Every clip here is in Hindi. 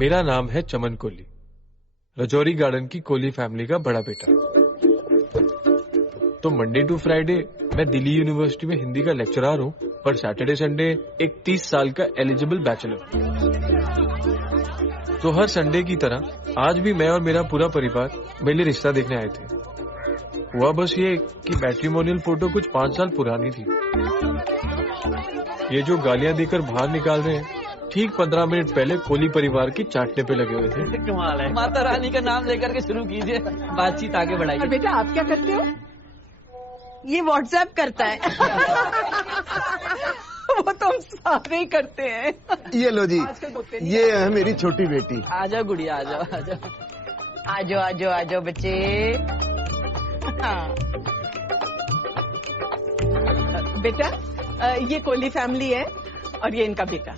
मेरा नाम है चमन कोहली, रजौरी गार्डन की कोहली फैमिली का बड़ा बेटा। तो मंडे टू फ्राइडे मैं दिल्ली यूनिवर्सिटी में हिंदी का लेक्चरर हूँ, पर सैटरडे संडे एक 30 साल का एलिजिबल बैचलर। तो हर संडे की तरह आज भी मैं और मेरा पूरा परिवार मेरे लिए रिश्ता देखने आए थे। हुआ बस ये कि मैट्रिमोनियल फोटो कुछ 5 साल पुरानी थी। ये जो गालियां देकर बाहर निकाल रहे हैं, ठीक 15 मिनट पहले कोहली परिवार की चाटने पे लगे हुए थे। कमाल है। माता रानी का नाम लेकर के शुरू कीजिए, बातचीत आगे बढ़ाइए। बेटा आप क्या करते हो? ये व्हाट्सएप करता है। वो तो हम सारे ही करते हैं। ये लो जी, ये है मेरी छोटी बेटी। आ जाओ गुड़िया, आ जाओ आ जाओ आ जाओ आ जाओ आ जाओ बच्चे। हाँ। बेटा ये कोहली फैमिली है और ये इनका बेटा।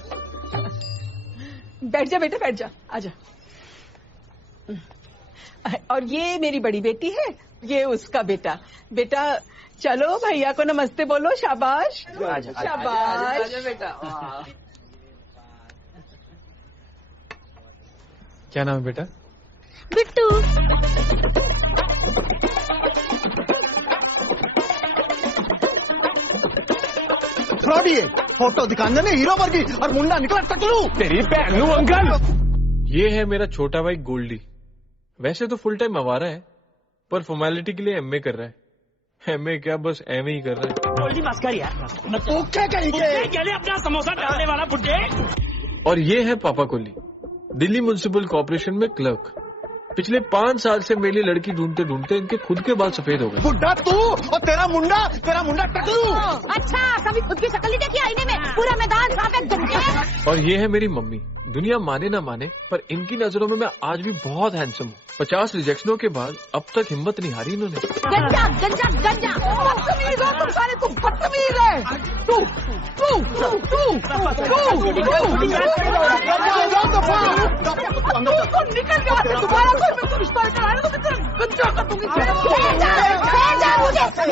बैठ जा बेटा, बैठ जा, आजा। और ये मेरी बड़ी बेटी है, ये उसका बेटा। बेटा चलो भैया को नमस्ते बोलो। शाबाश शाबाश। आजा बेटा। क्या नाम है बेटा? बिट्टू। फ्रॉडी है, फोटो दिखाने ने हीरो वर्गी और मुंडा निकला टकलू। तेरी बहन हूँ अंकल। ये है मेरा छोटा भाई गोल्डी। वैसे तो फुल टाइम आवारा है, पर फॉर्मेलिटी के लिए एमए कर रहा है। एमए क्या, बस एमए ही कर रहा है। गोल्डी बस कर यार। क्या करेंगे? अपना समोसा डालने वाला बुड्ढे। और ये है पापा कोहली, दिल्ली म्युनिसिपल कॉर्पोरेशन में क्लर्क। पिछले 5 साल से मेरे लिए लड़की ढूंढते ढूंढते इनके खुद के बाल सफेद हो गए। बुड्ढा तू और तेरा मुंडा टकलू। अच्छा कभी खुद की शक्ल नहीं देखी आईने में? पूरा मैदान साफ है गंजे। और ये है मेरी मम्मी। दुनिया माने ना माने, पर इनकी नजरों में मैं आज भी बहुत हैंडसम हूँ। 50 रिजेक्शनों के बाद अब तक हिम्मत नहीं हारी इन्होंने। गंजा गंजा गंजा। बदतमीज हो तुम सारे, तुम बदतमीज है। तू निकल गया तुम्हारा घर में, तुम रिश्ता लेकर आए ना, तो गंजा कर दूंगी।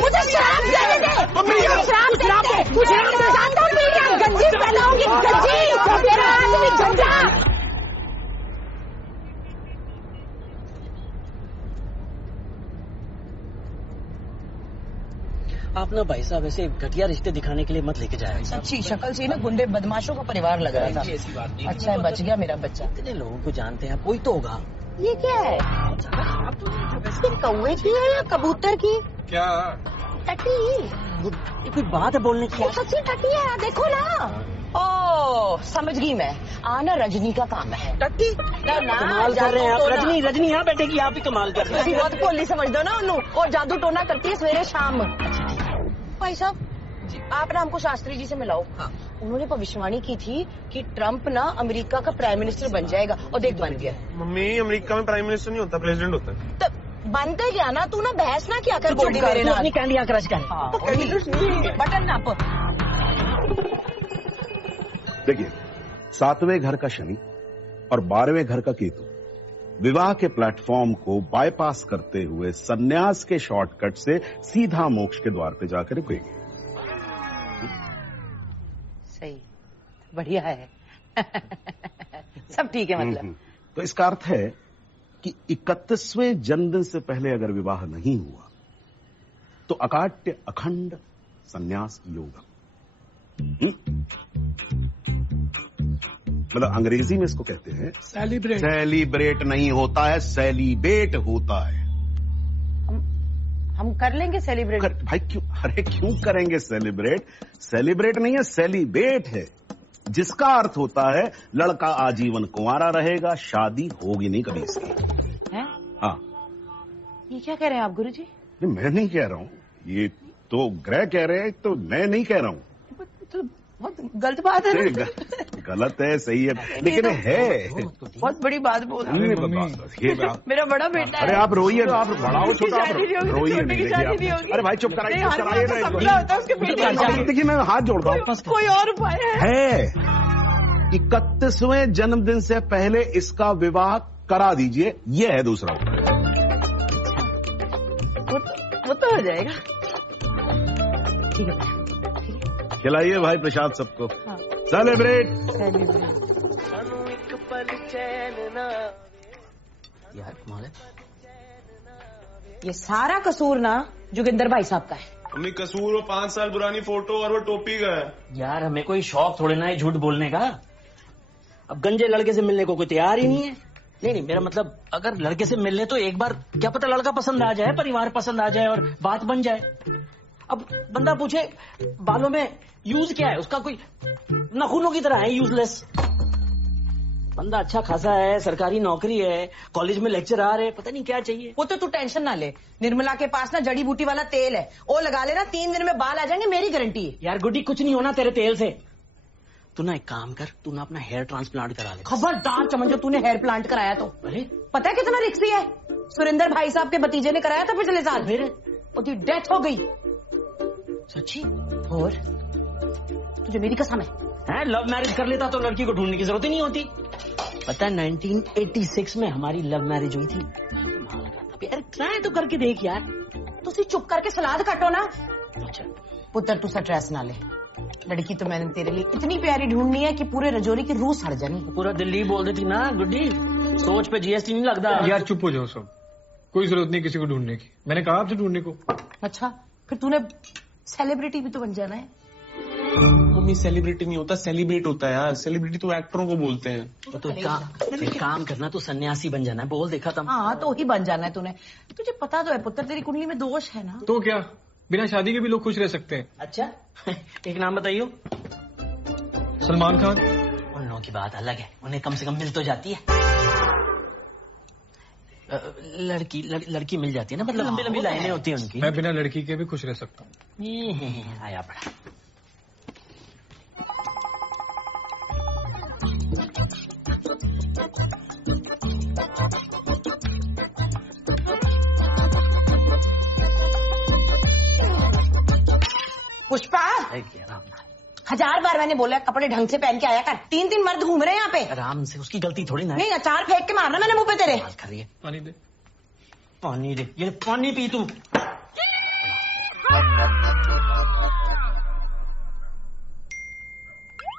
मुझे शराब देने दे, मुझे शराब देने दे। मुझे जानता हूँ मेरी गंजी फैलाऊंगी, गंजी तेरा आदमी गंजा। आप ना भाई साहब ऐसे घटिया रिश्ते दिखाने के लिए मत लेके जाए। अच्छी शक्ल से ना गुंडे बदमाशों का परिवार लग रहा था। ऐसी बात नहीं। अच्छा है बच गया मेरा बच्चा। कितने लोगों को जानते हैं, कोई तो होगा। ये क्या है? तुम कौवे की है या कबूतर की? क्या? टटी। ये कोई बात है बोलने की? सच्ची टटी है, देखो ना। ओ समझ गई मैं, आना रजनी का काम है। टट्टी कमाल कर रहे हैं आप। रजनी यहाँ बैठेगी, आप ही कमाल कर रहे हैं। बहुत भोली समझ दो ना उन्होंने, और जादू टोना करती है सवेरे शाम। भाई साहब आप ना हमको शास्त्री जी से मिलाओ। हाँ। उन्होंने भविष्यवाणी की थी कि ट्रम्प ना अमेरिका का प्राइम मिनिस्टर बन जाएगा, और देख बन गया। मम्मी अमेरिका में प्राइम मिनिस्टर नहीं होता, प्रेसिडेंट होता है। तो बनते क्या ना, तू ना बहस ना क्या कर गोल्डी मेरे नाल। अपनी कैंडी क्रश कर। बटन नाप। देखिए, 7वें घर का शनि और 12वें घर का केतु विवाह के प्लेटफॉर्म को बाईपास करते हुए सन्यास के शॉर्टकट से सीधा मोक्ष के द्वार पे जाकर रुकेंगे। सही, बढ़िया है। सब ठीक है मतलब। तो इसका अर्थ है कि 31वें जन्मदिन से पहले अगर विवाह नहीं हुआ तो अकाट्य अखंड सन्यास योग। मतलब अंग्रेजी में इसको कहते हैं सेलिब्रेट। सेलिब्रेट नहीं होता है, सेलिब्रेट होता है। हम कर लेंगे सेलिब्रेट। भाई क्यों, अरे क्यों करेंगे सेलिब्रेट? सेलिब्रेट नहीं है, सेलिब्रेट है, जिसका अर्थ होता है लड़का आजीवन कुंवारा रहेगा, शादी होगी नहीं कभी इसकी। है? हाँ। ये क्या कह रहे हैं आप गुरुजी? नहीं, मैं नहीं कह रहा हूँ, ये तो ग्रह कह रहे हैं, तो मैं नहीं कह रहा हूँ। तो बहुत गलत बात है ना। गलत है, सही है, लेकिन है बहुत बड़ी बात बोल रही है। मेरा बड़ा बेटा है। अरे आप रोइए ना, आप बड़ा हो छोटा, आप रोइए नहीं। अरे भाई चुप कराइए, देखिए मैं हाथ जोड़ता हूँ। कोई और उपाय है? 31वें जन्मदिन से पहले इसका विवाह करा दीजिए, ये है दूसरा उपाय। वो तो हो जाएगा। ठीक है, खिलाइए भाई प्रसाद सबको। हाँ। सेलिब्रेट। सेलिब्रेट। यार कमाल है। ये सारा कसूर ना जोगिंदर भाई साहब का है। मम्मी कसूर वो 5 साल पुरानी फोटो और वो टोपी का है। यार हमें कोई शौक थोड़े ना है झूठ बोलने का। अब गंजे लड़के से मिलने को कोई तैयार ही नहीं है। नहीं मेरा मतलब अगर लड़के से मिलने तो एक बार क्या पता लड़का पसंद आ जाए, परिवार पसंद आ जाए और बात बन जाए। अब बंदा पूछे बालों में यूज क्या है, उसका कोई नाखूनों की तरह है यूजलेस। बंदा अच्छा खासा है, सरकारी नौकरी है, कॉलेज में लेक्चरर है, पता नहीं क्या चाहिए। वो तो तू टेंशन ना ले, निर्मला के पास ना जड़ी बूटी वाला तेल है, वो लगा लेना 3 दिन में बाल आ जाएंगे, मेरी गारंटी है। यार गुड्डी कुछ नहीं होना तेरे तेल से। तू ना एक काम कर, तू ना अपना हेयर ट्रांसप्लांट करा ले। खबरदार चमन, तूने हेयर प्लांट कराया तो अरे पता है कितना रिक्सी है। सुरेंद्र भाई साहब के भतीजे ने कराया था पिछले साल, फिर उसकी डेथ हो गई। सच्ची? और तुझे मेरी कसम है लव मैरिज कर लेता तो लड़की को ढूंढने की जरूरत ही नहीं होती। पता है 1986 में हमारी लव मैरिज हुई थी। यार ट्राई तो करके देख यार। तुसी चुप करके सलाद काटो ना। अच्छा पुत्र तू स्ट्रेस ना ले, लड़की तो मैंने तेरे लिए इतनी प्यारी ढूंढनी है कि पूरे रजौरी की रूह सड़ जानी। पूरा दिल्ली बोल देती ना गुड्डी, सोच पे जीएसटी नहीं लगता। यार चुप हो जाओ सब, कोई जरूरत नहीं किसी को ढूंढने की। मैंने कहा आपसे ढूंढने को। अच्छा फिर तूने सेलिब्रिटी भी तो बन जाना है। मम्मी सेलिब्रिटी नहीं होता, सेलिब्रेट होता है यार। सेलिब्रिटी तो एक्टरों को बोलते हैं। तो काम करना तो सन्यासी बन जाना है, बोल देखा था। हाँ तो ही बन जाना है तूने। तुझे पता तो है पुत्र तेरी कुंडली में दोष है ना। तो क्या बिना शादी के भी लोग खुश रह सकते हैं? अच्छा एक नाम बताइयो। सलमान खान। उन लोगों की बात अलग है, उन्हें कम से कम मिल तो जाती है। लड़की मिल जाती है ना, मतलब लंबी लंबी लाइनें होती है उनकी। मैं बिना लड़की के भी खुश रह सकता हूँ। आया बड़ा। पुष्पा 1000 बार मैंने बोला कपड़े ढंग से पहन के आया कर। 3 मर्द घूम रहे हैं यहाँ पे। आराम से, उसकी गलती थोड़ी ना है। नहीं अचार फेंक के मारना मैंने मुंह पे तेरे। कर रही है। पानी दे। पानी दे, ये पानी पी तू।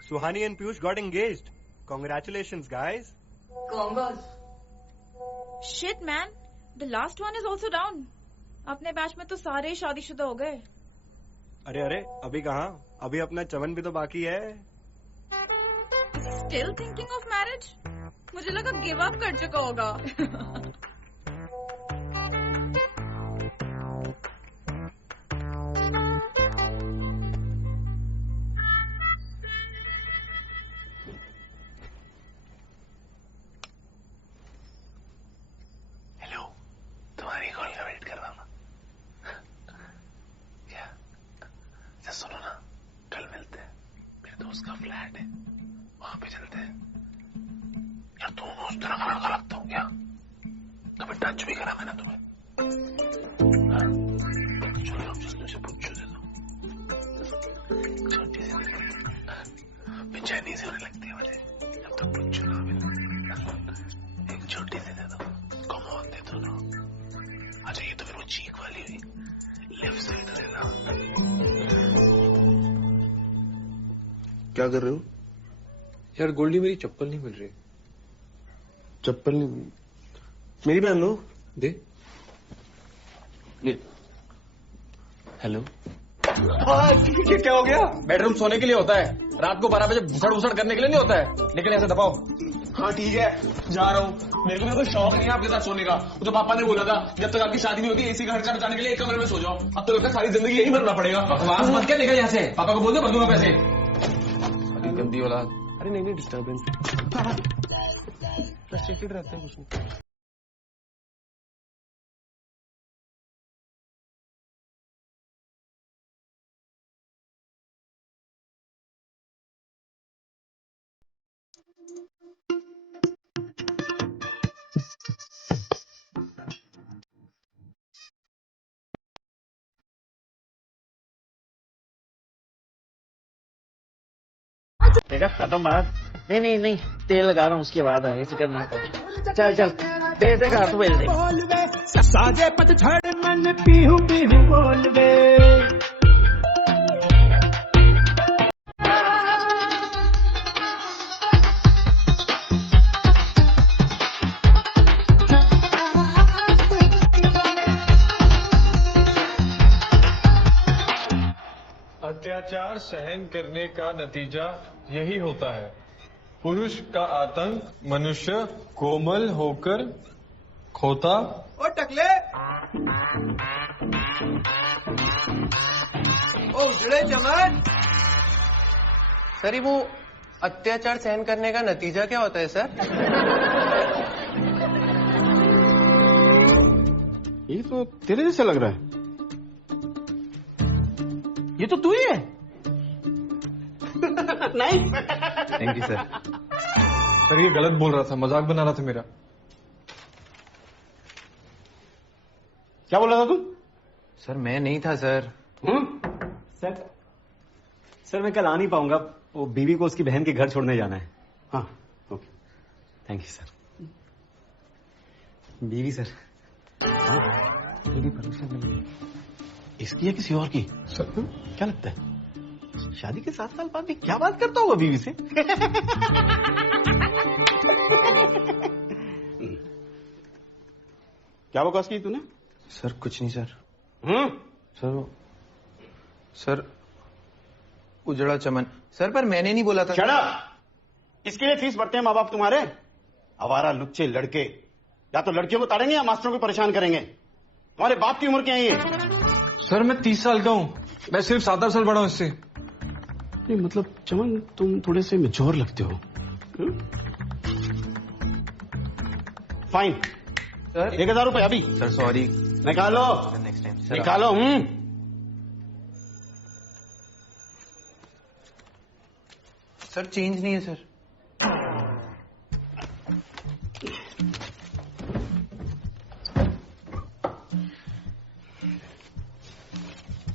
Suhani and Piyush got engaged. Congratulations, guys. Shit man, the last one is also down. अपने बैच में तो सारे ही शादीशुदा हो गए। अरे अभी कहाँ, अभी अपना चमन भी तो बाकी है। Still thinking of marriage? मुझे लगा गिव अप कर चुका होगा। हेलो, तुम्हारी कॉल का वेट कर रहा हूँ। क्या? अच्छा सुनो ना, कल मिलते हैं, मेरे दोस्त का फ्लैट है, वहां पे चलते हैं। यार तुम उस तरह का लगता हूँ क्या? कभी टच भी करा मैंने तुम्हें? हाँ? चलो हम जिसने से पूछो दे दो, छोटी सी बेचैनी से होने लगती है मुझे जब तक पूछो ना मिले। एक छोटी सी दे दो, कॉमन दे दो ना। अच्छा ये तो फिर वो चीक वाली हुई, लेफ्ट से भी तो देना। क्या कर रहे हो? यार गोल्डी मेरी चप्पल नहीं मिल रही। चप्पल नहीं, मेरी पहन लो। दे। हेलो, क्या हो गया? बेडरूम सोने के लिए होता है, रात को 12 बजे भुसड़ भुसड़ करने के लिए नहीं होता है। लेकिन ऐसे दबाओ। हाँ ठीक है, जा रहा हूँ। मेरे को कोई शौक नहीं है आपके साथ सोने का। वो तो पापा ने बोला था जब तक आपकी शादी नहीं होती एसी का खर्चा बचाने के लिए एक कमरे में सो जाओ। अब तो लगता है सारी जिंदगी यही मरना पड़ेगा। बकवास मत क्या, निकल यहाँ से। पापा को बोल दे भर दूंगा पैसे। गंदी औलाद। अरे नहीं डिस्टर्बेंस, फ्रस्ट्रेटेड रहते हैं कुछ नहीं। देखा खत्म बात। नहीं तेल लगा रहा हूँ, उसके बाद आगे फिक्र ना कर। चल दे देगा तो भेज दे। साजे पतझड़ मन पीहू पीहू बोल बे। सहन करने का नतीजा यही होता है। पुरुष का आतंक मनुष्य कोमल होकर खोता। ओ टकले, ओ उजड़े चमन। सर, वो अत्याचार सहन करने का नतीजा क्या होता है सर? ये तो तेरे जैसे लग रहा है। ये तो तू ही है। नहीं। Thank you sir. सर ये गलत बोल रहा था, मजाक बना रहा था मेरा। क्या बोल रहा था तू? सर मैं नहीं था सर। सर मैं कल आ नहीं पाऊंगा, वो बीवी को उसकी बहन के घर छोड़ने जाना है। हाँ ओके, थैंक यू सर। बीवी सर। हाँ बीवी परमिशन मिल गई। इसकी या किसी और की? सर क्या लगता है शादी के 7 साल बाद भी क्या बात करता होगा बीवी से? क्या बकवास की तूने? सर कुछ नहीं सर। सर उजड़ा चमन सर, पर मैंने नहीं बोला था। Shut up! इसके लिए फीस भरते हैं माँ बाप तुम्हारे। आवारा लुच्चे लड़के या तो लड़कियों को ताड़ेंगे या मास्टरों को परेशान करेंगे। तुम्हारे बाप की उम्र क्या है ये? सर मैं 30 साल का हूँ, मैं सिर्फ 7-8 साल बड़ा हूँ इससे। नहीं मतलब चमन तुम थोड़े से मैच्योर लगते हो। फाइन सर 1000 रुपए अभी। Sir sorry. निकालो नेक्स्ट टाइम निकालो। सर चेंज नहीं है सर।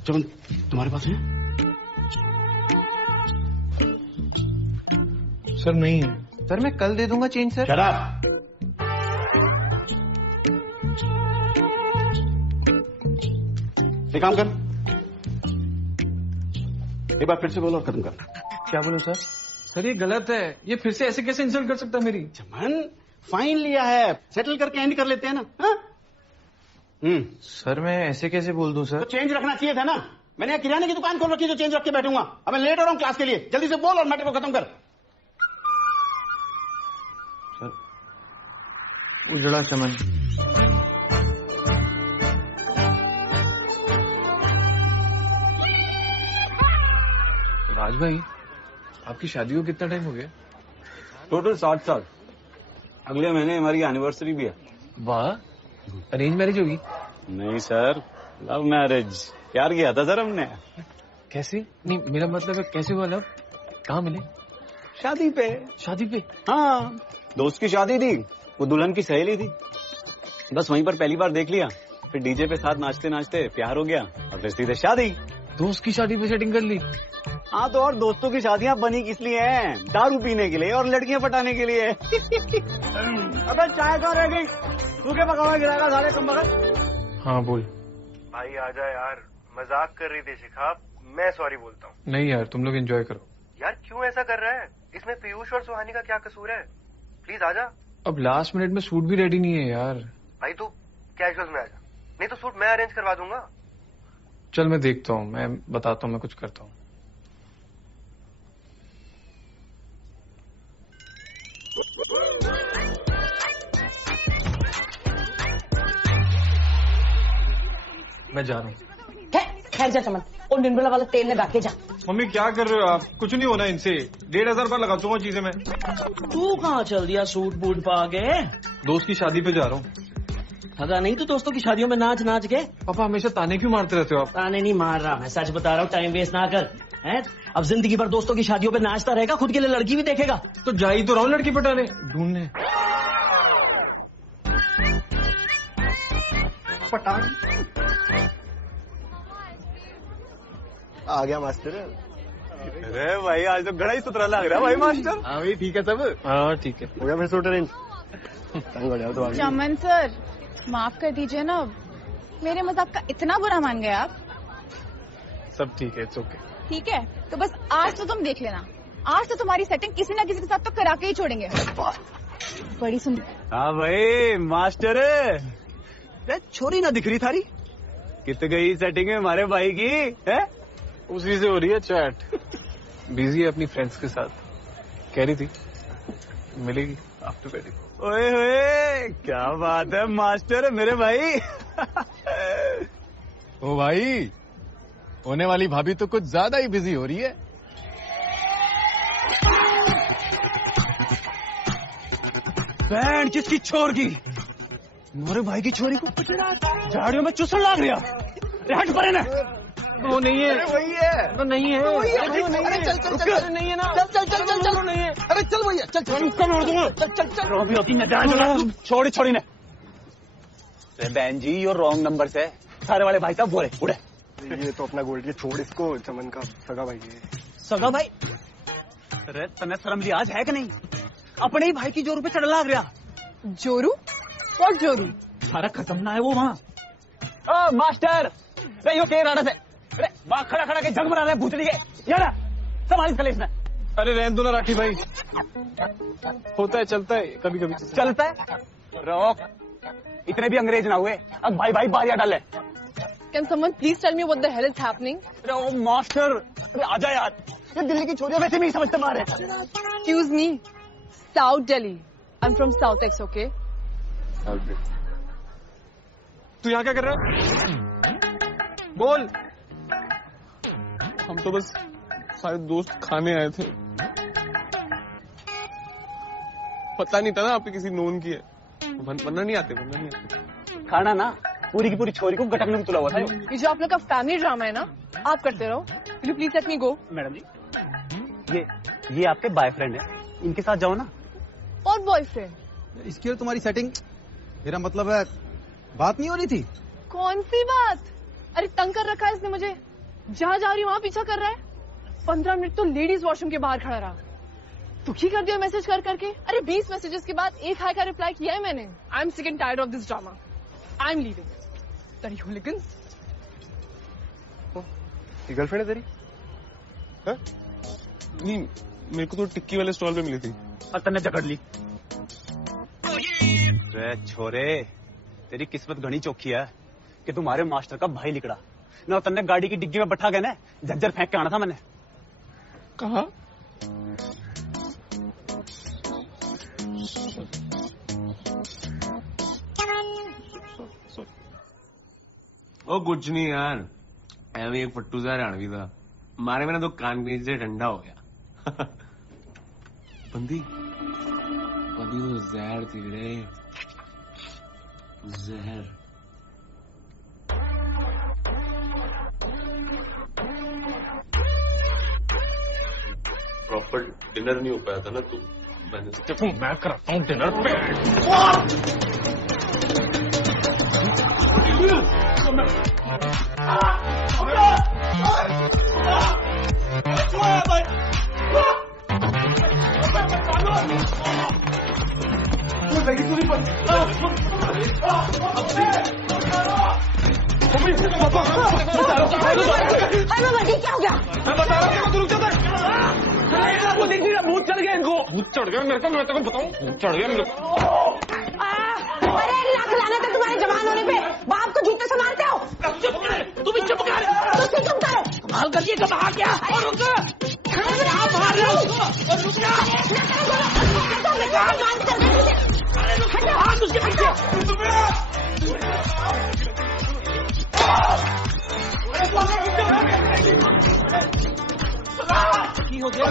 चमन तुम्हारे पास है? सर नहीं है। सर मैं कल दे दूंगा चेंज सर। Shut up! एक काम कर, एक बार फिर से बोलो और खत्म कर। क्या बोलूं सर? सर ये गलत है, ये फिर से ऐसे कैसे इंसल्ट कर सकता है मेरी? चमन फाइन लिया है, सेटल करके एंड कर लेते हैं ना। हाँ? सर मैं ऐसे कैसे बोल दूं सर? तो चेंज रखना चाहिए था ना। मैंने यहाँ किराने की दुकान खोल रखी है, जो चेंज रख के बैठूंगा। अब मैं लेट हो रहा हूँ क्लास के लिए, जल्दी से बोल और मैटर को खत्म कर। सर उजड़ा चमन। राज भाई आपकी शादी को कितना टाइम हो गया? टोटल 60 साल। अगले महीने हमारी एनिवर्सरी भी है। वाह, अरेंज मैरिज होगी? नहीं सर, लव मैरिज। प्यार किया था सर हमने। कैसे? नहीं मेरा मतलब है कैसे हुआ लव? कहाँ मिले? शादी पे। शादी पे? हाँ, दोस्त की शादी थी, वो दुल्हन की सहेली थी। बस वहीं पर पहली बार देख लिया, फिर डीजे पे साथ नाचते नाचते प्यार हो गया और फिर सीधे शादी। दोस्त की शादी पे सेटिंग कर ली? हाँ तो और दोस्तों की शादियां बनी किस लिए हैं? दारू पीने के लिए और लड़कियां पटाने के लिए। अबे चाय कहाँ रह गई? तू क्या पकावा गिराएगा सारे कम बगल? हाँ बोल। भाई आजा यार, मजाक कर रही थी शिखाब, मैं सॉरी बोलता हूँ। नहीं यार तुम लोग एंजॉय करो। यार क्यों ऐसा कर रहा है? इसमें पीयूष और सुहानी का क्या कसूर है? प्लीज आजा। अब लास्ट मिनट में सूट भी रेडी नहीं है यार। भाई तू कैजुअल में आजा, नहीं तो सूट मैं अरेंज करवा दूंगा। चल मैं देखता हूँ, मैं बताता हूँ, मैं कुछ करता हूँ। मैं जा रहा हूँ। खैर जा चमन, और निर्मला वाला तेल लगा के जा। मम्मी क्या कर रहे हो आप? कुछ नहीं होना इनसे। 1500 रुपया लगा दूंगा चीजें मैं। तू कहाँ चल दिया सूट बूट पा के? दोस्त की शादी पे जा रहा हूँ। पता नहीं तो दोस्तों की शादियों में नाच नाच के। पापा हमेशा ताने क्यों मारते रहते हो आप? ताने नहीं मार रहा, मैं सच बता रहा हूँ, टाइम वेस्ट ना कर। हैं? अब जिंदगी भर दोस्तों की शादियों पे नाचता रहेगा, खुद के लिए लड़की भी देखेगा? तो जा ही तो रहा हूँ लड़की पटाने ढूंढने। आ गया मास्टर। अरे भाई आज तो बड़ा ही सुथरा लग रहा है भाई मास्टर। हाँ भाई ठीक है सब। हाँ ठीक है, हो गया फिर सूट अरेंज। तंग हो जाओ तो आगे। चमन सर माफ कर दीजिए ना, मेरे मजाक का इतना बुरा मान गए आप। सब ठीक है, इट्स ओके। ठीक है तो बस आज तो तुम देख लेना, आज तो तुम्हारी सेटिंग किसी ना किसी के साथ तो करा के ही छोड़ेंगे। बड़ी सुंदर। हाँ भाई मास्टर छोरी ना दिख रही थारी, कित गई सेटिंग है हमारे भाई की है? उसी से हो रही है चैट। बिजी है अपनी फ्रेंड्स के साथ, कह रही थी मिलेगी आफ्टर वेडिंग। ओए होए, क्या बात है मास्टर मेरे भाई। ओ भाई, होने वाली भाभी तो कुछ ज्यादा ही बिजी हो रही है। बैंड किसकी छोर की, मोरे भाई की छोरी को झाड़ियों में चूसन लाग रहा। हट परे ना, वो नहीं है, वही है, वो नहीं है, वही है। अरे चल चल चल, नहीं है ना, चल चल चल चल चल, नहीं है। अरे चल भैया, चल चल, कम दूंगा। चल चल चल। रोबी होती न छोड़ी छोड़ी ने। बहन जी यो रॉन्ग नंबर से सारे वाले भाई साहब बोले उड़े। ये तो अपना गोल्ड, ये छोड़ इसको, चमन का सगा भाई है। सगा भाई? अरे तने शर्म लिहाज है कि नहीं? अपने ही भाई की जोरू पे चढ़ लाग रहा। जोरू? और जोरू? सारा खत्म ना है वो वहाँ। मास्टर यो के राडा से अरे वहाँ खड़ा खड़ा के जग बना रहे भूतनी के यार संभाल कलेश में। अरे रहने दो ना राठी भाई, होता है, चलता है, कभी कभी चलता है। रोक, इतने भी अंग्रेज ना हुए, अब भाई भाई बारियां डाले। Can someone please tell me what the hell is happening? अरे ओ मास्टर, अरे आजा यार, ये दिल्ली की छोरियां वैसे भी नहीं समझते मारे। Excuse me, South Delhi. I'm from South X, okay? तू यहाँ क्या कर रहा है? बोल। हम तो बस सारे दोस्त खाने आए थे, पता नहीं था ना आपकी किसी नोन की है, वरना नहीं आते, वरना नहीं आते। खाना ना पूरी की पूरी छोरी को गटक में तुला हुआ था। ये जो आप लोग का फैमिली ड्रामा है ना, आप करते रहो। Will you please let me go? Madam ji, ये आपके बॉयफ्रेंड है, इनके साथ जाओ ना। और बॉयफ्रेंड? इसकी और तुम्हारी सेटिंग, मेरा मतलब है बात नहीं हो रही थी। कौन सी बात? अरे तंग कर रखा है इसने मुझे, जहाँ जा रही हूँ वहाँ पीछा कर रहा है। 15 मिनट तो लेडीज वॉशरूम के बाहर खड़ा रहा, दुखी कर दिया मैसेज कर करके। अरे 20 मैसेजेस के बाद एक हाई का रिप्लाई किया है मैंने। I am sick and tired of this drama, I am leaving. तरी हुलिगन्स। ये गर्लफ्रेंड है तेरी? हाँ? नहीं, मेरे को तो टिक्की वाले स्टॉल पे मिली थी। और तन्ने जकड़ ली। रे छोरे, तेरी किस्मत घनी चौखी है कि तुम्हारे मास्टर का भाई निकला ना। तन्ने गाड़ी की डिग्गी में बैठा गए ना, झज्जर फेंक के आना था मैंने। कहा? ओ कुछ नहीं यार, ऐਵੇਂ एक फट्टू सा हरियाणवी था, मारे मैंने तो कान के नीचे ठंडा हो गया। बंदी बंदी तो जहर थी रे, जहर। प्रॉपर डिनर नहीं हो पाया था ना, तो मैंने मैं कराता हूँ डिनर पे। क्या हो गया? मैं बता रहा हूँ, रुक जाता है। वो देख रहा, भूत चढ़ गया इनको। भूत चढ़ गया मेरे को, मैं तेरे को बताऊँ, भूत चढ़ गया मेरे को। अरे लाख लानत है तुम्हारे जवान होने पे, बाप को जूते से मारते हो। चुप कर, तू भी चुप कर। तुम चुप करो। कमाल कर दिए, कमा क्या? रुक, मार रहा हूँ, रुक जा। हाथ उसके पीछे। हो गया,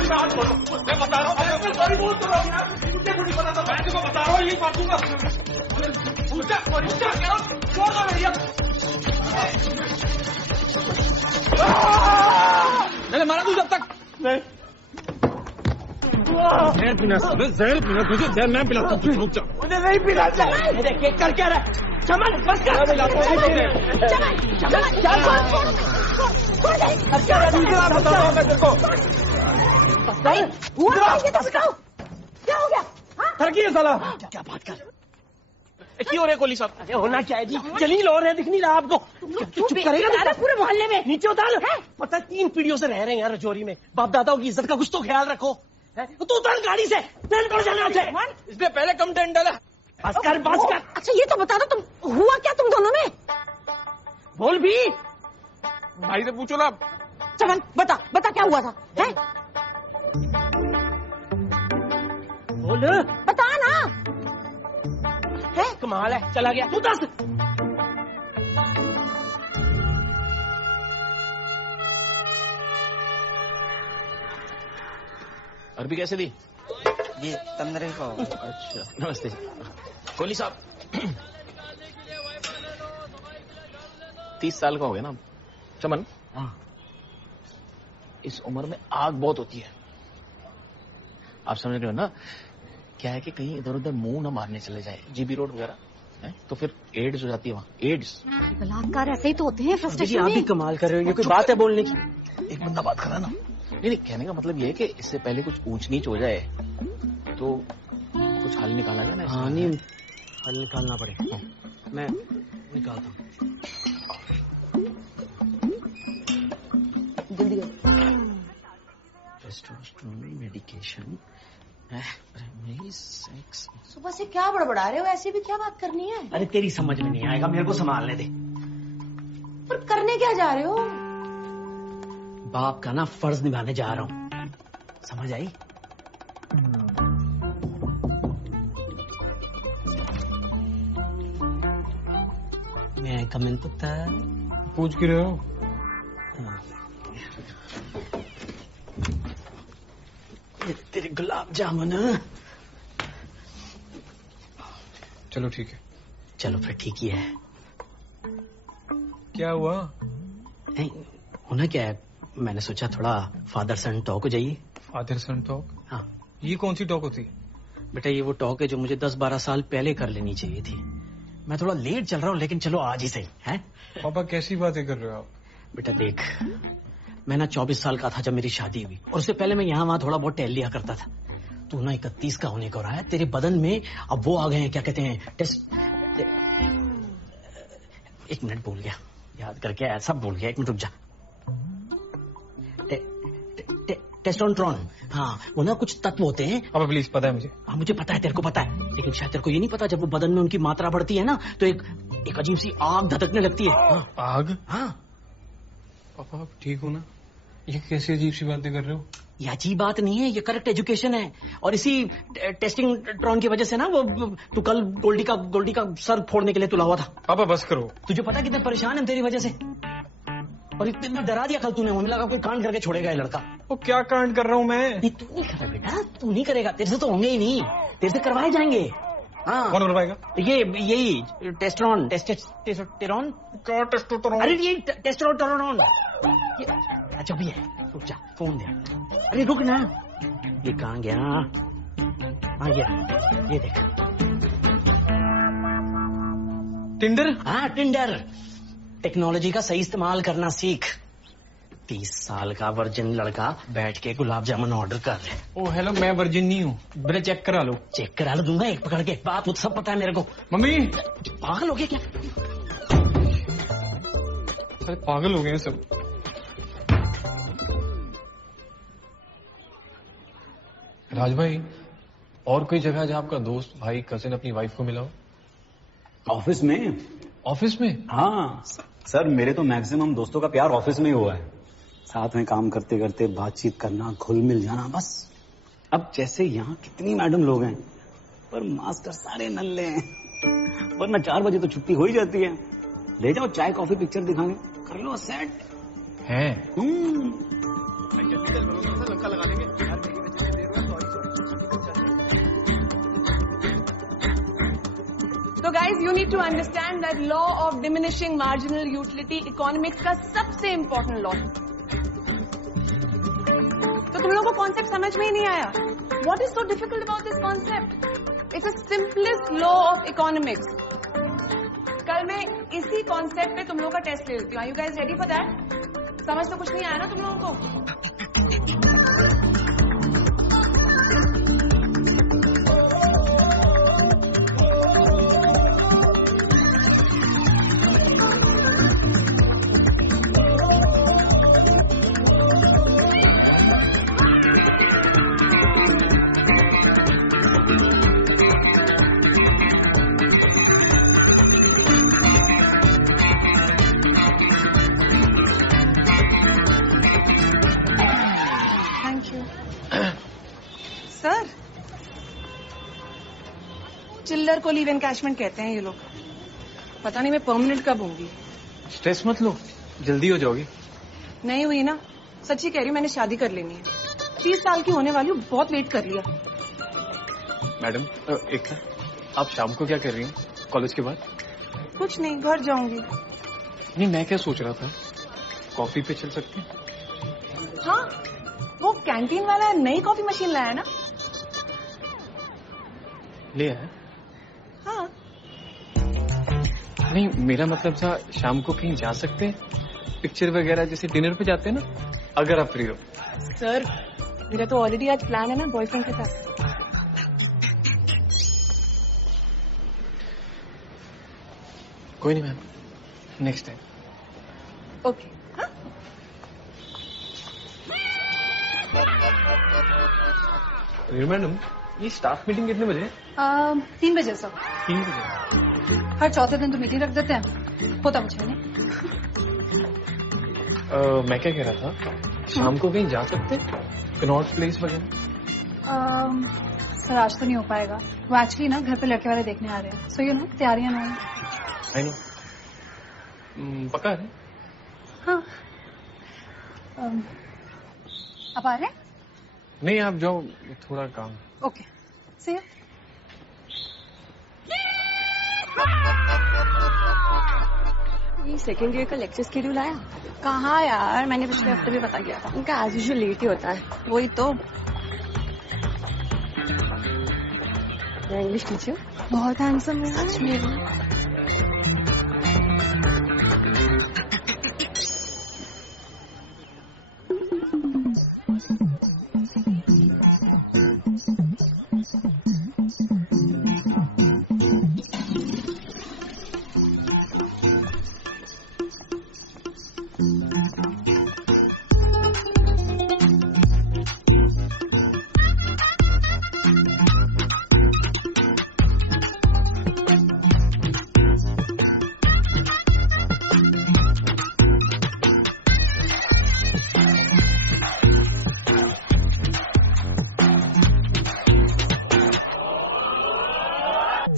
मैं बता रहा हूँ, सॉरी बोल तो रहा हूँ यार, मुझे थोड़ी पता था, मैं तुमको बता रहा हूँ, यही मारूंगा। छोड़ दो भैया। मैंने मारा तू जब तक नहीं। जहर पीना, तुझे जहर मैं पिलाता हूँ, रुक जा। मुझे नहीं पिला, देखिए कर क्या रहा है। चमन बस कर। क्या हो गया? थरकी है साला। क्या बात कर? क्यों हो रहे कोहली साहब? अरे होना क्या है जी, जलील हो रहे हैं, दिख नहीं रहा आपको? चुप करेगा पूरे मोहल्ले में। नीचे उतार। पता 3 पीढ़ियों से रह रहे हैं यार रजौरी में, बाप दादाओं की इज्जत का कुछ तो ख्याल रखो। तो उतार गाड़ी से, ट्रेन पर जाना है। इसलिए पहले कम ट्रेन डाला। बस कर। अच्छा ये तो बता दो, तुम हुआ क्या तुम दोनों में? बोल भी। भाई से पूछो ना, चमन बता बता क्या हुआ था, हैं? बोल, बता ना। है कमाल है, चला गया, तू दस। अरबी कैसे दी? ये 15 का। अच्छा, नमस्ते कोहली साहब। 30 साल का हो गया ना चमन। हाँ, इस उम्र में आग बहुत होती है, आप समझ रहे हो ना। क्या है कि कहीं इधर उधर मुंह ना मारने चले जाए, जीबी रोड वगैरह है, तो फिर एड्स हो जाती है वहाँ, एड्स। बलात्कार ऐसे ही तो होते हैं फ्रस्ट्रेशन आप भी में। कमाल कर रहे हो, ये कोई बात है बोलने की? एक बंदा बात कर रहा ना। नहीं नहीं, कहने का मतलब ये है कि इससे पहले कुछ ऊंच नीच हो जाए तो कुछ हल निकाला जाए ना। हाँ नहीं, हल निकालना पड़ेगा। मैं निकालता हूँ। जल्दी मेडिकेशन। सुबह से क्या बड़बड़ा रहे हो, ऐसी भी क्या बात करनी है? अरे तेरी समझ में नहीं आएगा, मेरे को संभालने दे। पर करने क्या जा रहे हो? बाप का ना फर्ज निभाने जा रहा हूँ, समझ आई? मैं कमेंट पुत्ता पूछ क्यों रहे हो? तेरे गुलाब जामुन। चलो ठीक है। चलो फिर ठीक ही है। क्या हुआ? नहीं होना क्या है, मैंने सोचा थोड़ा फादर सन टॉक हो जाइए। फादर सन टॉक? हाँ। ये कौन सी टॉक होती है? बेटा ये वो टॉक है जो मुझे 10-12 साल पहले कर लेनी चाहिए थी। मैं थोड़ा लेट चल रहा हूँ, लेकिन चलो आज ही सही है। पापा कैसी बातें कर रहे हो आप? बेटा देख, मैं ना 24 साल का था जब मेरी शादी हुई, और उससे पहले मैं यहाँ वहां थोड़ा बहुत टहल लिया करता था। तू ना 31 का होने को रहा है, तेरे बदन में अब वो आ गए हैं, क्या कहते हैं, टेस्ट। एक मिनट, भूल गया, याद करके आया, सब भूल गया, एक मिनट रुक जा। टेस्टोस्टेरोन, हाँ वो ना कुछ तत्व होते हैं। अब प्लीज, पता है मुझे। हाँ मुझे पता है, तेरे को पता है, लेकिन शायद तेरे को ये नहीं पता, जब वो बदन में उनकी मात्रा बढ़ती है ना तो एक अजीब सी आग धधकने लगती है। हाँ। आग? हाँ। पापा आप ठीक हो ना? ये कैसी अजीब सी बातें कर रहे हो? ये अजीब बात नहीं है, ये करेक्ट एजुकेशन है, और इसी टेस्टिंग ट्रॉन की वजह से ना वो तू कल गोल्डी का सर फोड़ने के लिए तुला हुआ था। पापा बस करो। तुझे पता कितने परेशान है तेरी वजह से, और इतना डरा दिया कल तूने, मुझे लगा कोई कांड करके छोड़ेगा ये लड़का। वो क्या कांड कर रहा हूँ मैं? नहीं तू नहीं कर रहा बेटा, तू नहीं करेगा, तेरे से तो होंगे ही नहीं, तेरे से करवाए जाएंगे। हाँ। कौन करवाएगा? यही टेस्टोस्टेरोन। क्या टेस्टोस्टेरोन? अरे ये टेस्टोस्टेरोन। अच्छा भी है, रुक जा, फोन दे। अरे रुक ना, ये कहाँ गया? हाँ ये देख, टिंडर। हाँ टिंडर। टेक्नोलॉजी का सही इस्तेमाल करना सीख। 30 साल का वर्जिन लड़का बैठ के गुलाब जामुन ऑर्डर कर रहे। ओ हेलो, मैं वर्जिन नहीं हूँ, मेरा चेक करा लो। चेक करा लो दूंगा एक पकड़ के, बात सब पता है मेरे को। मम्मी पागल हो गया क्या? अरे पागल हो गए हैं सब। राज भाई, और कोई जगह जहाँ आपका दोस्त, भाई, कजिन अपनी वाइफ को मिला हो? ऑफिस में। ऑफिस में? हाँ सर, मेरे तो मैक्सिमम दोस्तों का प्यार ऑफिस में ही हुआ है। साथ में काम करते करते बातचीत करना, घुल मिल जाना, बस। अब जैसे यहाँ कितनी मैडम लोग हैं, पर मास्टर सारे नल्ले हैं। वरना 4 बजे तो छुट्टी हो ही जाती है। ले जाओ चाय कॉफी पिक्चर दिखाने, कर लो सेट है। लंका लगा लेंगे। So guys, you need to understand that law of diminishing marginal utility economics का सबसे important law। तो तुम लोगों को कॉन्सेप्ट समझ में ही नहीं आया? What is so difficult about this concept? It's the simplest law of economics। कल मैं इसी कॉन्सेप्ट पे तुम लोगों का टेस्ट ले लेती हूँ। Are you guys ready for that? समझ तो कुछ नहीं आया ना तुम लोगों को? सर, चिल्लर को लीव एनकैशमेंट कहते हैं ये लोग। पता नहीं मैं परमानेंट कब होंगी। स्ट्रेस मत लो, जल्दी हो जाओगी। नहीं हुई ना, सच्ची कह रही हूँ, मैंने शादी कर लेनी है। 30 साल की होने वाली हूँ, बहुत वेट कर लिया। मैडम एक ना, आप शाम को क्या कर रही हैं कॉलेज के बाद? कुछ नहीं, घर जाऊंगी। नहीं, मैं क्या सोच रहा था, कॉफी पे चल सकते हैं? हाँ, वो कैंटीन वाला नई कॉफी मशीन लाया ना? ले आया? हाँ। नहीं, मेरा मतलब था शाम को कहीं जा सकते हैं, पिक्चर वगैरह जैसे डिनर पे जाते हैं ना, अगर आप फ्री हो। सर, मेरा तो ऑलरेडी आज प्लान है ना बॉयफ्रेंड के साथ। कोई नहीं ma'am, next time. Okay. Madam, ये स्टाफ मीटिंग कितने बजे है? 3 बजे सर। 3 बजे। हर चौथे दिन तो मीटिंग रख देते हैं, होता कुछ नहीं। मैं क्या कह रहा था, शाम को कहीं जा सकते हैं, कनॉट प्लेस वगैरह? सर आज तो नहीं हो पाएगा, वो एक्चुअली ना घर पे लड़के वाले देखने आ रहे हैं, सो यू नो तैयारियां ना हो। I know. पक्का है? हाँ। आप आ रहे हैं? नहीं, आप जाओ, थोड़ा काम। Okay, see you. ये सेकेंड ईयर का लेक्चर शेड्यूल आया? कहाँ यार, मैंने पिछले हफ्ते भी पता किया था। उनका एज यूजुअल लेट ही होता है। वही तो। इंग्लिश टीचर बहुत हैंडसम है। सच में।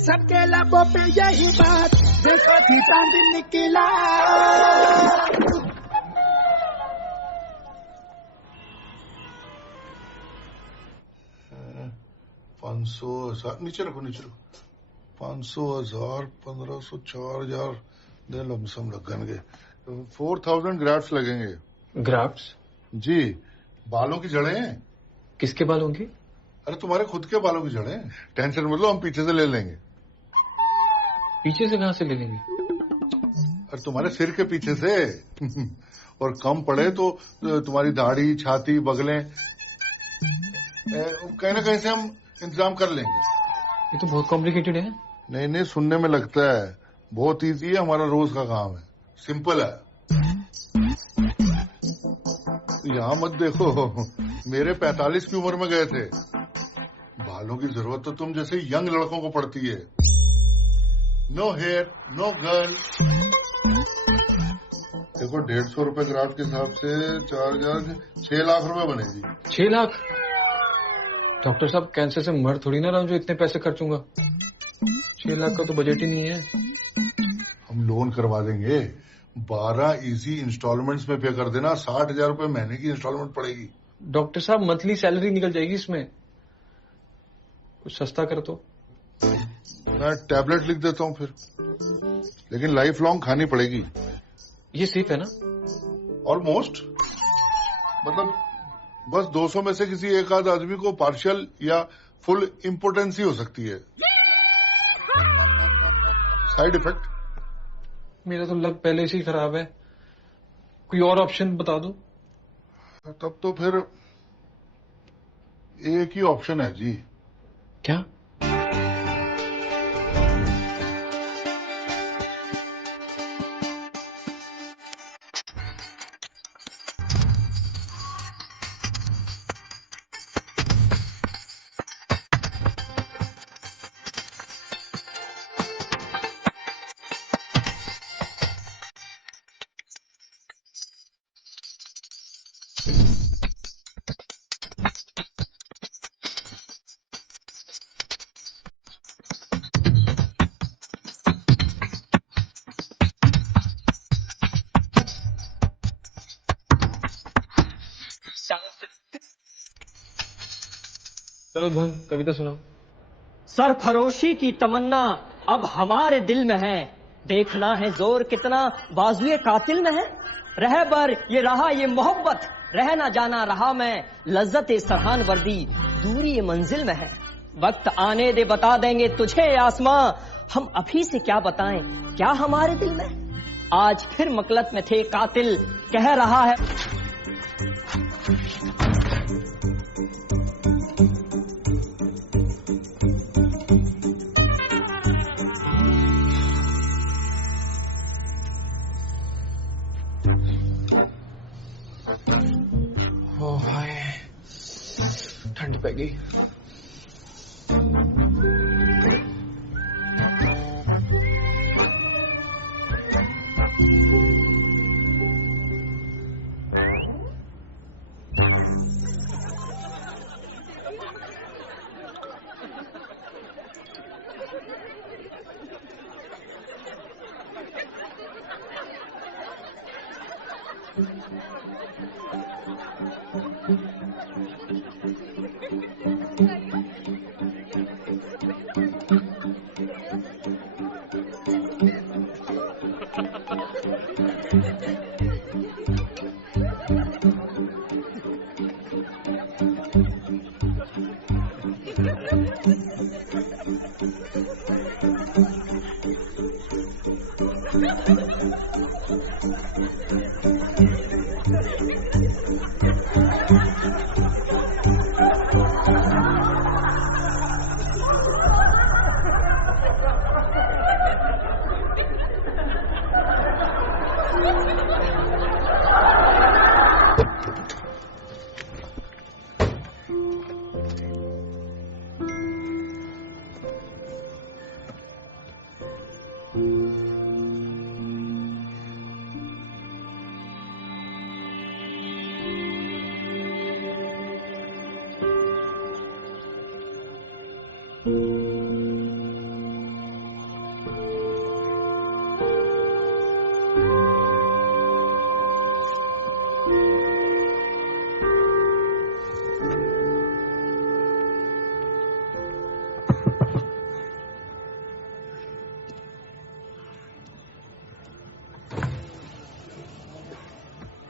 सबके लबों पे यही बात, देखो थी चांद निकला। 500,000 नीचे रखो, नीचे रखो। 500,000, 1500, 4,000 दे लमसम लगेंगे। 4,000 ग्राफ्ट्स लगेंगे। ग्राफ्ट्स? जी, बालों की जड़ें। किसके बालों की? अरे तुम्हारे खुद के बालों की जड़ें। टेंशन मत लो, हम पीछे से ले लेंगे। पीछे से कहाँ से ले लेंगे? अरे तुम्हारे सिर के पीछे से। और कम पड़े तो तुम्हारी दाढ़ी, छाती, बगलें, कहीं ना कहीं से हम इंतजाम कर लेंगे। ये तो बहुत कॉम्प्लिकेटेड है। नहीं नहीं, सुनने में लगता है बहुत इजी है, हमारा रोज का काम है, सिंपल है। यहाँ मत देखो, मेरे 45 की उम्र में गए थे। बालों की जरूरत तो तुम जैसे यंग लड़कों को पड़ती है। No hair, no girl. देखो 150 रुपए ग्राफ्ट के हिसाब से 4,000, 6 लाख रुपए बनेगी। 6 लाख? डॉक्टर साहब, कैंसर से मर थोड़ी ना रहा हूं जो इतने पैसे खर्चूंगा। 6 लाख का तो बजट ही नहीं है। हम लोन करवा देंगे, 12 इजी इंस्टॉलमेंट्स में पे कर देना। 60,000 रुपए महीने की इंस्टॉलमेंट पड़ेगी। डॉक्टर साहब, मंथली सैलरी निकल जाएगी इसमें, कुछ सस्ता कर दो। मैं टैबलेट लिख देता हूँ फिर, लेकिन लाइफ लॉन्ग खानी पड़ेगी। ये सेफ है ना? ऑलमोस्ट, मतलब बस 200 में से किसी एक आध आदमी को पार्शियल या फुल इम्पोर्टेंसी हो सकती है। Side effect. मेरा तो लक पहले से ही खराब है, कोई और ऑप्शन बता दो। तब तो फिर एक ही ऑप्शन है जी। क्या? चलो धन कविता सुनाओ। सरफरोशी की तमन्ना अब हमारे दिल में है, देखना है जोर कितना बाजुए कातिल में है। रहबर ये रहा ये मोहब्बत, रहना जाना रहा मैं, लज्जत सरहान वर्दी दूरी ये मंजिल में है। वक्त आने दे बता देंगे तुझे आसमां, हम अभी से क्या बताएं क्या हमारे दिल में। आज फिर मकलत में थे कातिल, कह रहा है ओ भाई ठंड पै गई।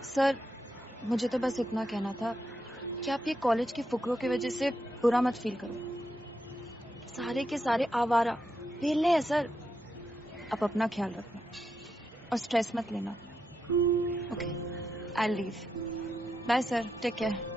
सर मुझे तो बस इतना कहना था कि आप ये कॉलेज के फुकरों की वजह से बुरा मत फील करो। सारे के सारे आवारा वेले हैं सर। आप अपना ख्याल रखना और स्ट्रेस मत लेना। Okay I leave. Bye sir, take care.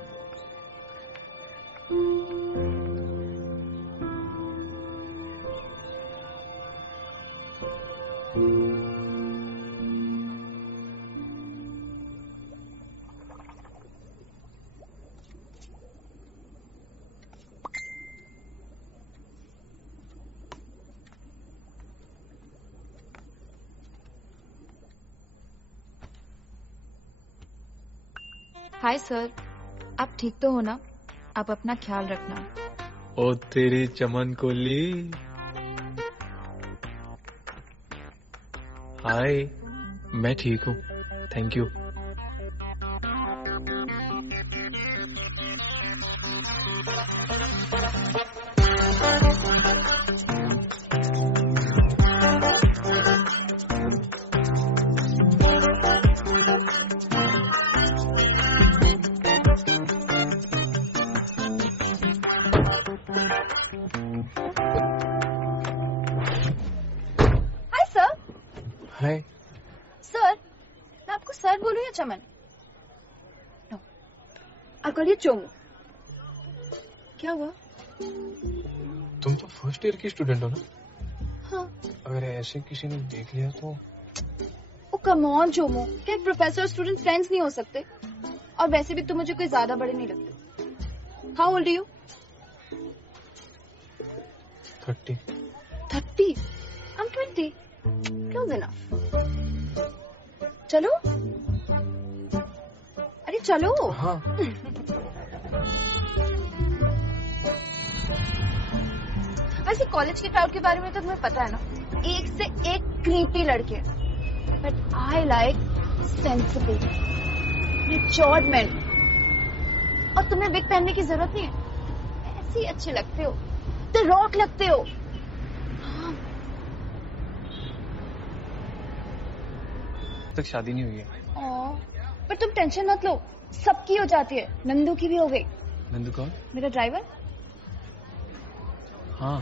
Hi sir, आप ठीक तो हो ना? आप अपना ख्याल रखना। ओ तेरी चमन को ली। हाय, मैं ठीक हूँ, थैंक यू। हाय सर, मैं आपको सर बोलूं या चमन? नो, आप करिए चोमू। क्या हुआ? तुम तो फर्स्ट ईयर की स्टूडेंट हो ना? हाँ। अगर ऐसे किसी ने देख लिया तो? ओ कम ऑन चोमू, क्या एक प्रोफेसर स्टूडेंट फ्रेंड्स नहीं हो सकते? और वैसे भी तुम मुझे कोई ज्यादा बड़े नहीं लगते। How old are you? 30. 30? I'm 20. Close enough. चलो, अरे चलो। हाँ। वैसे कॉलेज के क्राउड के बारे में तो तुम्हें पता है ना, एक से एक क्रीपी लड़के, but I like sensible, matured main. और तुम्हें विग पहनने की जरूरत नहीं है, ऐसे ही अच्छे लगते हो, द रॉक लगते हो। तक शादी नहीं हुई है। पर तुम टेंशन मत लो, सबकी हो जाती है, नंदू की भी हो गई। नंदू कौन? मेरा ड्राइवर। हाँ,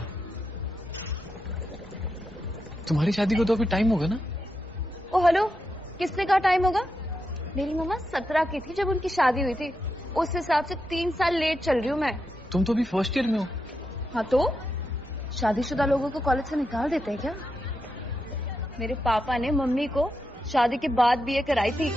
तुम्हारी शादी को तो अभी टाइम होगा ना? ओ हेलो, किसने कहा टाइम होगा? मेरी मम्मा 17 की थी जब उनकी शादी हुई थी, उस हिसाब से 3 साल लेट चल रही हूँ मैं। तुम तो अभी फर्स्ट ईयर में हो। हाँ तो शादीशुदा लोगों को कॉलेज से निकाल देते हैं क्या? मेरे पापा ने मम्मी को शादी के बाद बीए कराई थी।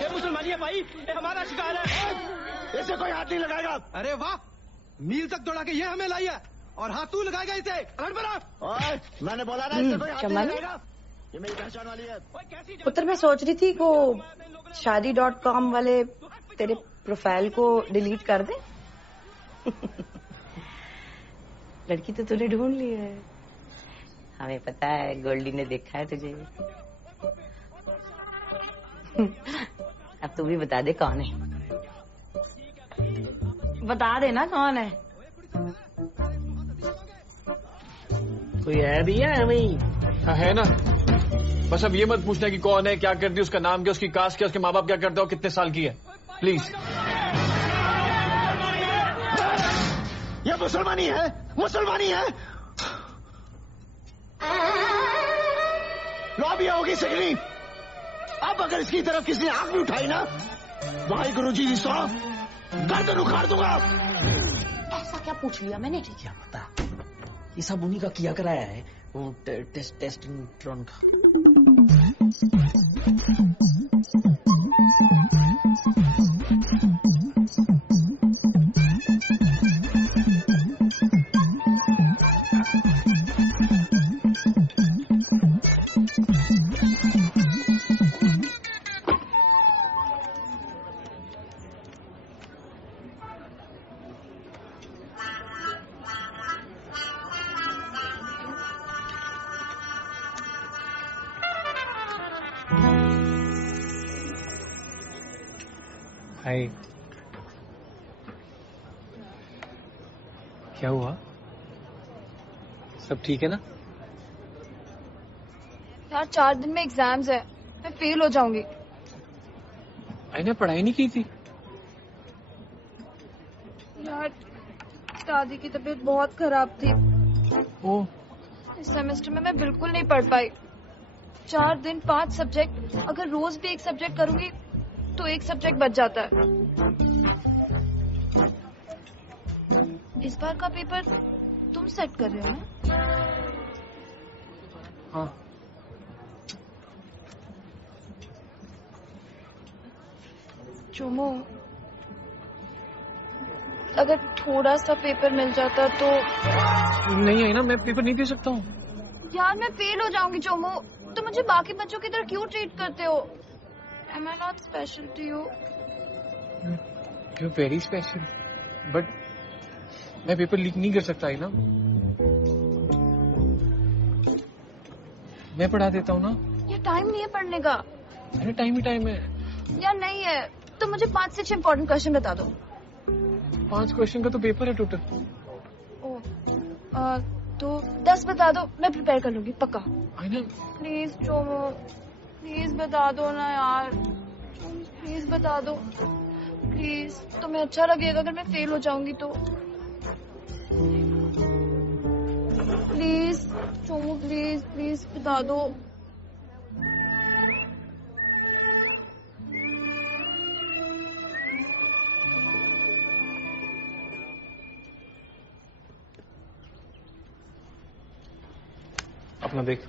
ये मुसलमानी है भाई, ये हमारा शिकार है, इसे कोई हाथ नहीं लगाएगा। अरे वाह, मील तक दौड़ा के ये हमें लाई है और हाथ तू लगाएगा इसे। मैंने बोला ना इसे कोई हाथ नहीं लगाएगा, ये मेरी पहचान वाली है। पुत्र मैं सोच रही थी को शादी.com वाले तेरे प्रोफाइल को डिलीट कर दे। लड़की तो तूने ढूंढ ली है, हमें पता है, गोल्डी ने देखा है तुझे। अब तू भी बता दे कौन है, बता देना कौन है। कोई है भैया? वही हाँ है ना, बस अब ये मत पूछना कि कौन है, क्या करती है, उसका नाम क्या, उसकी कास्ट क्या, उसके माँ बाप क्या करते हो, कितने साल की है, प्लीज। ये मुसलमानी है, मुसलमानी है। लॉबी होगी सिगनी। अब अगर इसकी तरफ किसी ने आंख भी उठाई ना, वाहिगुरु जी 100 गर्दन उखाड़ दूंगा। ऐसा क्या पूछ लिया मैंने? क्या पता, ये सब उन्हीं का किया कराया है, वो टेस्टिंग का। हाय, क्या हुआ? सब ठीक है ना? यार 4 दिन में एग्जाम्स है, मैं फेल हो जाऊंगी। मैंने पढ़ाई नहीं की थी। यार दादी की तबीयत बहुत खराब थी, ओ इस सेमेस्टर में मैं बिल्कुल नहीं पढ़ पाई। 4 दिन 5 सब्जेक्ट, अगर रोज भी एक सब्जेक्ट करूंगी तो एक सब्जेक्ट बच जाता है। इस बार का पेपर तुम सेट कर रहे हो ना? हाँ। चोमो, अगर थोड़ा सा पेपर मिल जाता तो। नहीं है ना, मैं पेपर नहीं दे सकता हूँ। यार मैं फेल हो जाऊंगी चोमो, तो मुझे बाकी बच्चों की तरह क्यों ट्रीट करते हो? Am I not special to you? You're very special, but मैं पेपर लीक नहीं कर सकता है ना। मैं पढ़ा देता हूँ ना। ये टाइम नहीं है पढ़ने का। अरे टाइम ही टाइम है। यार नहीं है, तो मुझे 5 से 6 इम्पोर्टेंट क्वेश्चन बता दो। 5 क्वेश्चन का तो पेपर है टोटल। तो 10 बता दो, मैं प्रिपेयर कर लूंगी पक्का। प्लीज चोमो, प्लीज बता दो ना यार, प्लीज बता दो प्लीज। तुम्हें अच्छा लगेगा अगर मैं फेल हो जाऊंगी तो? प्लीज चोमो, प्लीज प्लीज बता दो। अपना देख।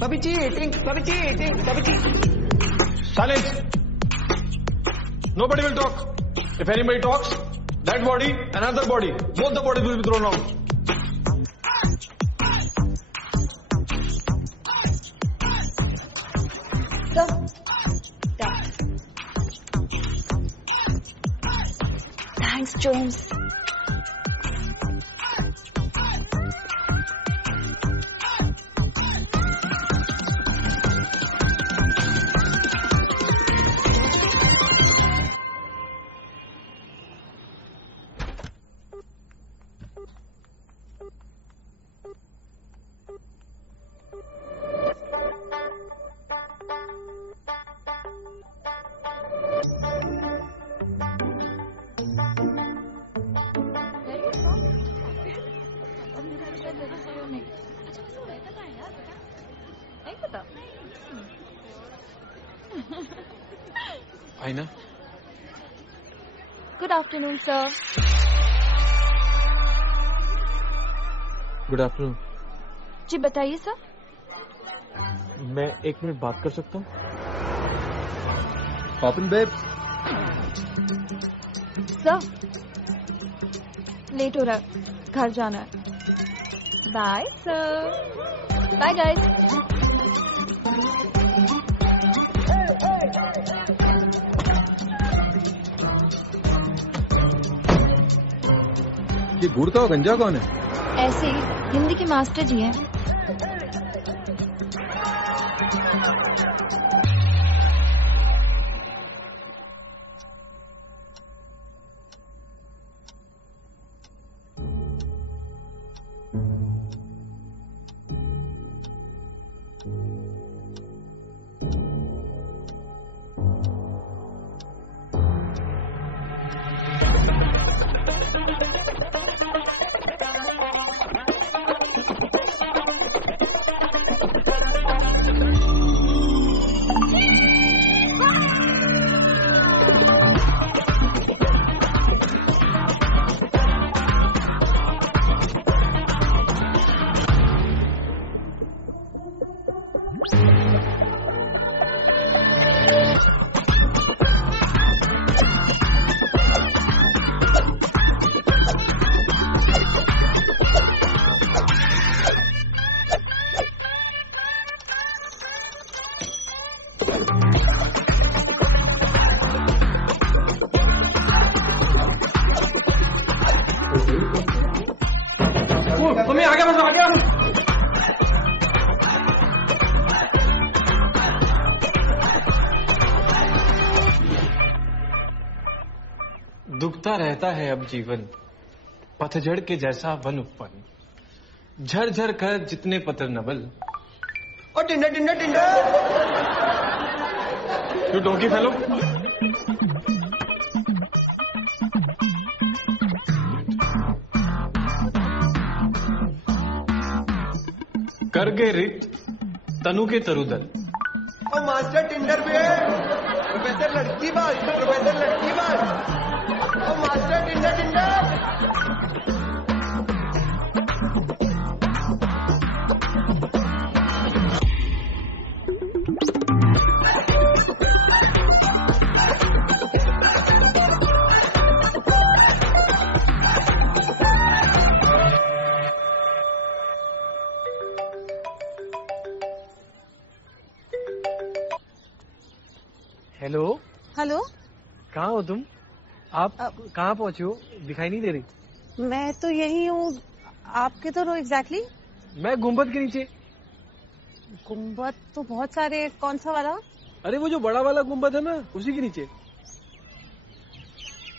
Papi cheating, Papi cheating, Papi cheating. Silence. Nobody will talk. If anybody talks, that body, another body, both the bodies will be thrown out. Sir. Yeah. Thanks, James. आईना. Good afternoon, sir. Good afternoon. जी बताइए सर. मैं 1 मिनट बात कर सकता हूँ? Poppin' babes. सर लेट हो रहा है, घर जाना है. Bye sir. Bye guys. ये गुड़का और गंजा कौन है? ऐसे ही हिंदी के मास्टर जी हैं. मम्मी आ गया, बस आ गया. दुखता रहता है अब जीवन, पतझड़ के जैसा वन उत्पन्न, झरझर कर जितने पत्र नवल. और Tinder Tinder Tinder. You donkey fellow. कर गए रित तनु के तरुदल. और मास्टर टिंडर पे प्रोफेसर लड़की बात, प्रोफेसर लड़की बात. और master Tinder Tinder. Hello. Hello. कहाँ हो तुम? आप कहाँ पहुँचे हो? दिखाई नहीं दे रही. मैं तो यही हूँ. आप किधर हो एग्जैक्टली? मैं गुंबद के नीचे. गुंबद तो बहुत सारे. कौन सा वाला? अरे वो जो बड़ा वाला गुंबद है ना, उसी के नीचे.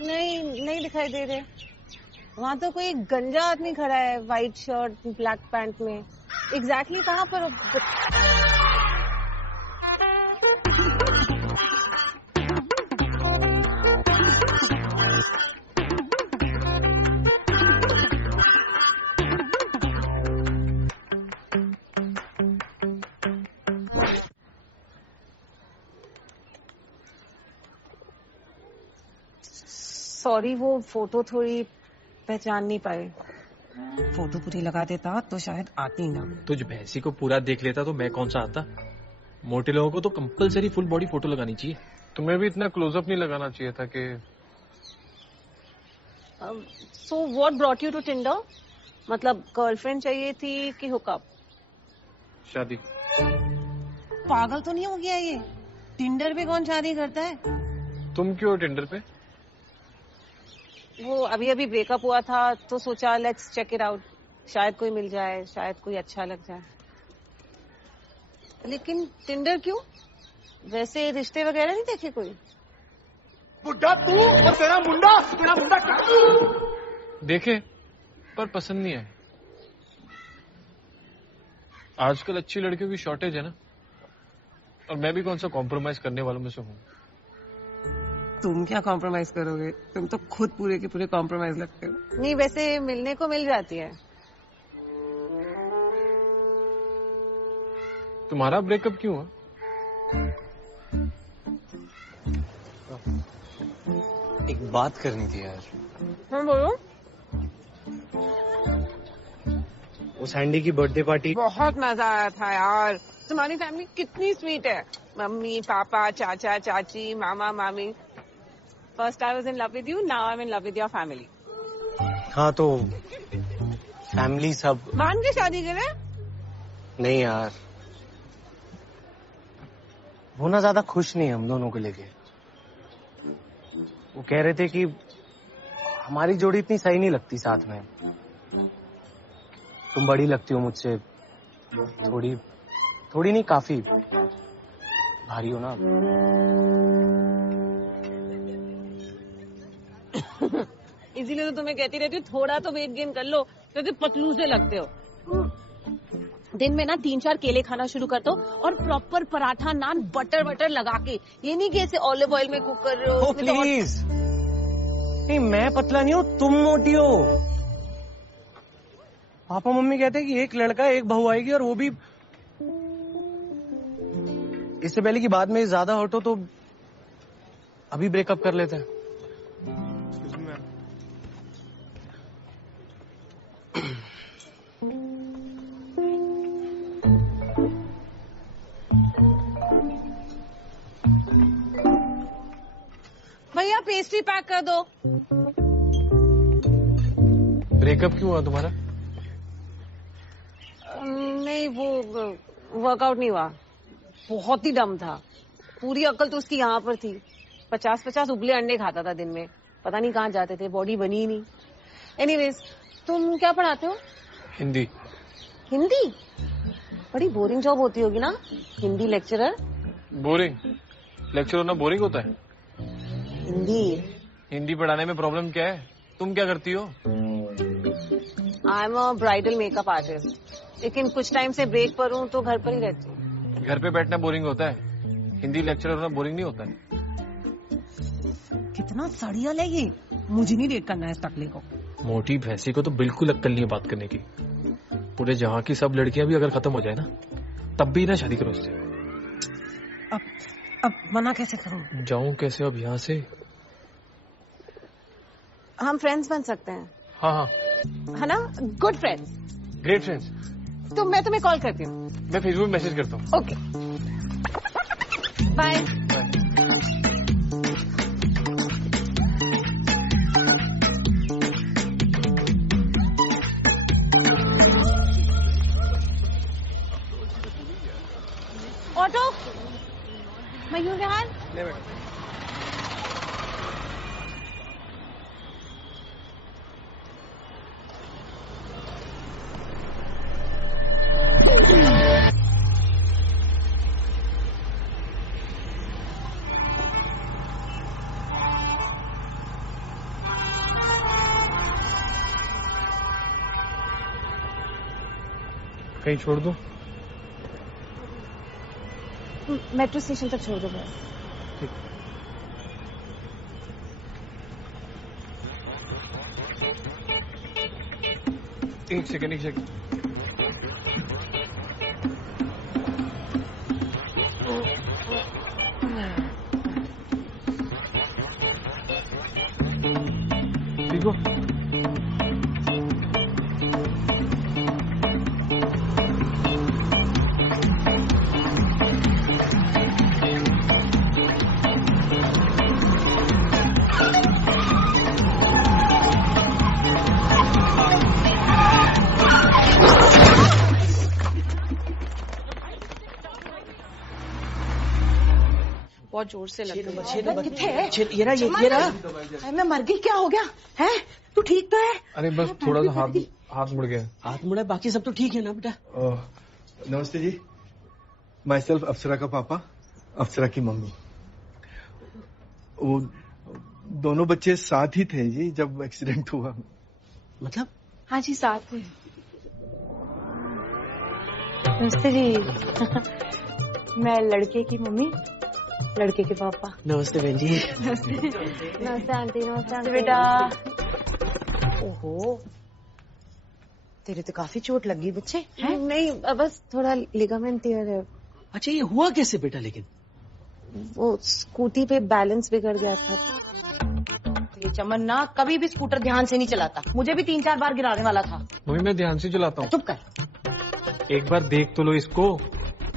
नहीं दिखाई दे रहे. वहाँ तो कोई गंजा आदमी खड़ा है, व्हाइट शर्ट ब्लैक पैंट में. एग्जैक्टली कहाँ पर? सॉरी, वो फोटो थोड़ी पहचान नहीं पाए. फोटो पूरी लगा देता तो शायद आती ना। तुझ भैंसी को पूरा देख लेता तो मैं कौन सा आता। मोटे लोगों को तो कंपलसरी फुल बॉडी फोटो लगानी चाहिए। तुम्हें भी इतना क्लोजअप नहीं लगाना चाहिए था कि। So what brought you to Tinder? मतलब गर्लफ्रेंड चाहिए थी कि हुकअप? शादी। पागल तो नहीं हो गया ये? टिंडर पे कौन शादी करता है? तुम क्यों हो टिंडर पे? वो अभी अभी ब्रेकअप हुआ था तो सोचा लेट्स चेक इट आउट, शायद कोई मिल जाए, शायद कोई अच्छा लग जाए। लेकिन टिंडर क्यों? वैसे रिश्ते वगैरह नहीं देखे कोई? बुड्ढा तू और तेरा मुंडा देखे पर पसंद नहीं आए। आजकल अच्छी लड़कियों की शॉर्टेज है ना, और मैं भी कौन सा कॉम्प्रोमाइज करने वालों में से हूँ। तुम क्या कॉम्प्रोमाइज करोगे? तुम तो खुद पूरे के पूरे कॉम्प्रोमाइज लगते हो। नहीं वैसे मिलने को मिल जाती है। तुम्हारा ब्रेकअप क्यों हुआ? एक बात करनी थी यार। हाँ बोलो। वो सैंडी की बर्थडे पार्टी बहुत मजा आया था यार। तुम्हारी फैमिली कितनी स्वीट है, मम्मी पापा चाचा चाची मामा मामी। First I was in love with you, now I am in love with your family. हाँ तो फैमिली सब मान के शादी करे? नहीं यार, वो ना ज्यादा खुश नहीं हम दोनों को लेके। वो कह रहे थे कि हमारी जोड़ी इतनी सही नहीं लगती साथ में। तुम बड़ी लगती हो मुझसे, थोड़ी नहीं काफी भारी हो ना। इसीलिए तो तुम्हें कहती रहती हूँ थोड़ा तो वेट गेन कर लो, क्योंकि पतलू से लगते हो। दिन में ना 3-4 केले खाना शुरू कर दो और प्रॉपर पराठा नान बटर लगा के। ये नहीं कि ऐसे ऑलिव ऑयल में कुक कर रहे हो। प्लीज नहीं, मैं पतला नहीं हूँ, तुम मोटी हो। पापा मम्मी कहते हैं कि एक लड़का एक बहू आएगी, और वो भी इससे पहले कि बाद में ज्यादा हर्ट हो तो अभी ब्रेकअप कर लेते हैं। भैया पेस्ट्री पैक कर दो। ब्रेकअप क्यों हुआ तुम्हारा? नहीं वो वर्कआउट नहीं हुआ, बहुत ही डम था। पूरी अक्ल तो उसकी यहाँ पर थी। 50-50 उबले अंडे खाता था दिन में, पता नहीं कहाँ जाते थे, बॉडी बनी ही नहीं। एनीवेज तुम क्या पढ़ाते हो? हिंदी। हिंदी? बड़ी बोरिंग जॉब होती होगी ना, हिंदी लेक्चरर। बोरिंग? लेक्चर होना बोरिंग होता है? हिंदी पढ़ाने में प्रॉब्लम क्या है? तुम क्या करती हो? I am a bridal makeup artist, लेकिन कुछ टाइम से ब्रेक पर हूँ तो घर पर ही रहती हूँ। घर पे बैठना बोरिंग होता है, हिंदी लेक्चर होना बोरिंग नहीं होता है। कितना सड़ियल है ये, मुझे नहीं डेट करना है इस टकले को। मोटी भैंसी को तो बिल्कुल अक्ल नहीं है बात करने की। पूरे जहाँ की सब लड़कियां भी अगर खत्म हो जाए ना, तब भी ना शादी करो उससे। अब मना कैसे करूं? जाऊं कैसे अब यहाँ से? हम फ्रेंड्स बन सकते हैं। हाँ है ना, गुड फ्रेंड्स, ग्रेट फ्रेंड्स। तो मैं तुम्हें कॉल करती हूँ। मैं फेसबुक मैसेज करता हूँ। Okay bye. Auto Mayur Vihar. ले बेटा। कहीं छोड़ दो? मेट्रो स्टेशन तक छोड़ दो बस। एक सेकंड। ठीक हो? बहुत जोर से लग छह रही है। किथे है? ये रहा। अरे मैं मर गई, क्या हो गया है? तू ठीक तो है? अरे बस थोड़ा सा हाथ मुड़ गया। हाथ मुड़ा, बाकी सब तो ठीक है ना बेटा? नमस्ते जी, माई सेल्फ अप्सरा का पापा, अप्सरा की मम्मी। वो दोनों बच्चे साथ ही थे जी जब एक्सीडेंट हुआ। मतलब? हाँ जी, साथ में। नमस्ते जी। मैं लड़के की मम्मी, लड़के के पापा। नमस्ते बहन जी। नमस्ते आंटी। नमस्ते बेटा। ओहो, तेरे तो काफी चोट लगी बच्चे। नहीं, बस थोड़ा लिगामेंट टियर है। अच्छा, ये हुआ कैसे बेटा? लेकिन वो स्कूटी पे बैलेंस बिगड़ गया था। ये चमन ना कभी भी स्कूटर ध्यान से नहीं चलाता, मुझे भी 3-4 बार गिराने वाला था। मम्मी मैं ध्यान से चलाता हूँ। चुप कर। एक बार देख तो लो इसको,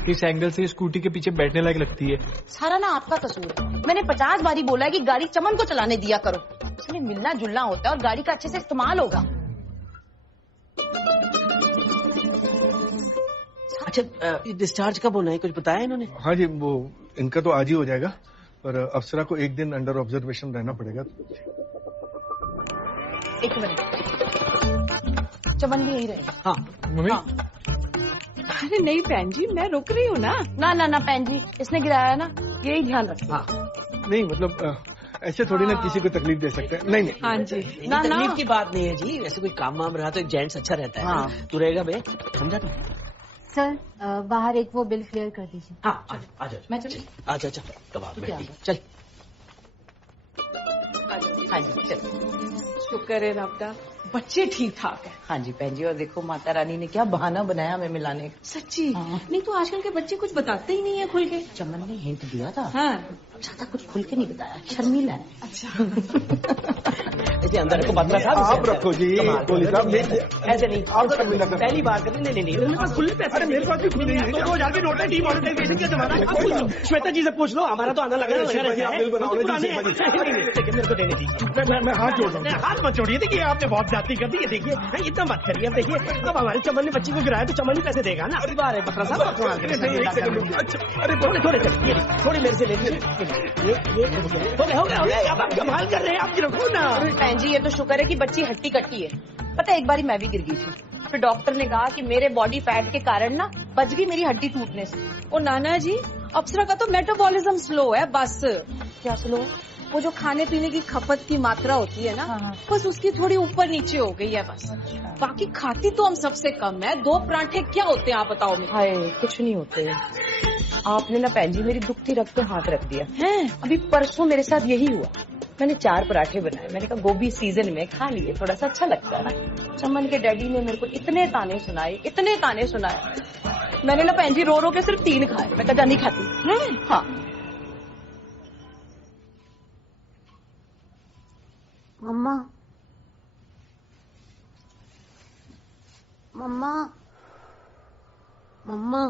किस एंगल से स्कूटी के पीछे बैठने लायक लगती है। सारा ना आपका कसूर है। मैंने 50 बारी बोला है कि गाड़ी चमन को चलाने दिया करो। उसमें मिलना जुलना होता है और गाड़ी का अच्छे से इस्तेमाल होगा। अच्छा, डिस्चार्ज कब होना है, कुछ बताया इन्होंने? हाँ जी, वो इनका तो आज ही हो जाएगा, पर अप्सरा को एक दिन अंडर ऑब्जर्वेशन रहना पड़ेगा। एक मिनट, चमन भी यही रहेगा। हाँ मम्मी। हाँ। अरे नहीं बहन जी, मैं रुक रही हूँ ना। ना बहन जी, इसने गिराया ना, यही ध्यान रखना। हाँ। नहीं मतलब ऐसे थोड़ी ना किसी को तकलीफ दे सकते हैं। नहीं। हाँ जी। ना तकलीफ की बात नहीं है जी, वैसे कोई काम वाम रहा तो एक जेंट्स अच्छा रहता है। हाँ। तू रहेगा बे, समझा तू? सर बाहर एक वो बिल क्लियर कर दीजिए। हाँ, आ जा। मैं चली। अच्छा, कबाब बैठी चल। हाँ जी चल। शुक्र है रब दा, बच्चे ठीक ठाक है। हाँ जी बहन जी, और देखो माता रानी ने क्या बहाना बनाया हमें मिलाने का। सच्ची? नहीं तो आजकल के बच्चे कुछ बताते ही नहीं है खुल के। चमन ने हिंट दिया था। हाँ। ज्यादा कुछ खुल के नहीं बताया, शर्मीला है। अच्छा। ऐसे अंदर रखो बत्रा साहब। आप रखो जी, कोहली साहब। ऐसे नहीं, आप शर्मिला कर। पहली बार कर। नहीं मेरे पास खुले पैसे। अरे मेरे पास भी खुले हैं। 2000 की नोट है, डीमोनेटाइजेशन का जमाना है। श्वेता जी से पूछ लो, हमारा तो आना लगा रहता है। मेरे को देने दीजिए। मैं हाथ जोड़ रहा हूँ। हाथ मत जोड़िए, देखिए आपने बहुत जाती कर दी है। देखिए इतना मत करिए। अब देखिए, अब हमारे चमन ने बच्ची को गिराया तो चमन ही पैसे देगा ना। अभी बार है बत्रा साहब। अरे थोड़े थोड़े मेरे से ले लीजिए। हो गया। अब आप कमाल कर रहे हैं, आप रखो ना। बहन जी, ये तो शुक्र है कि बच्ची हट्टी कट्टी है। पता है एक बारी मैं भी गिर गई थी, फिर डॉक्टर ने कहा कि मेरे बॉडी फैट के कारण ना बच गई मेरी हड्डी टूटने से। ओ नाना जी, अप्सरा का तो मेटाबॉलिज्म स्लो है बस। क्या स्लो? वो जो खाने पीने की खपत की मात्रा होती है ना, बस उसकी थोड़ी ऊपर नीचे हो गई है बस। बाकी खाती तो हम सबसे कम है। 2 पराठे क्या होते हैं आप बताओ मुझे? हाय, कुछ नहीं होते। आपने ना बहन जी मेरी दुखती रख पे हाथ रख दिया है। अभी परसों मेरे साथ यही हुआ। मैंने 4 पराठे बनाए, मैंने कहा गोभी सीजन में खा लिए, थोड़ा सा अच्छा लगता है ना। चमन के डैडी ने मेरे को इतने ताने सुनाए। मैंने ना बहन जी रो के सिर्फ 3 खाए। मैं कहा नहीं खाती। हाँ। मम्मा मम्मा मम्मा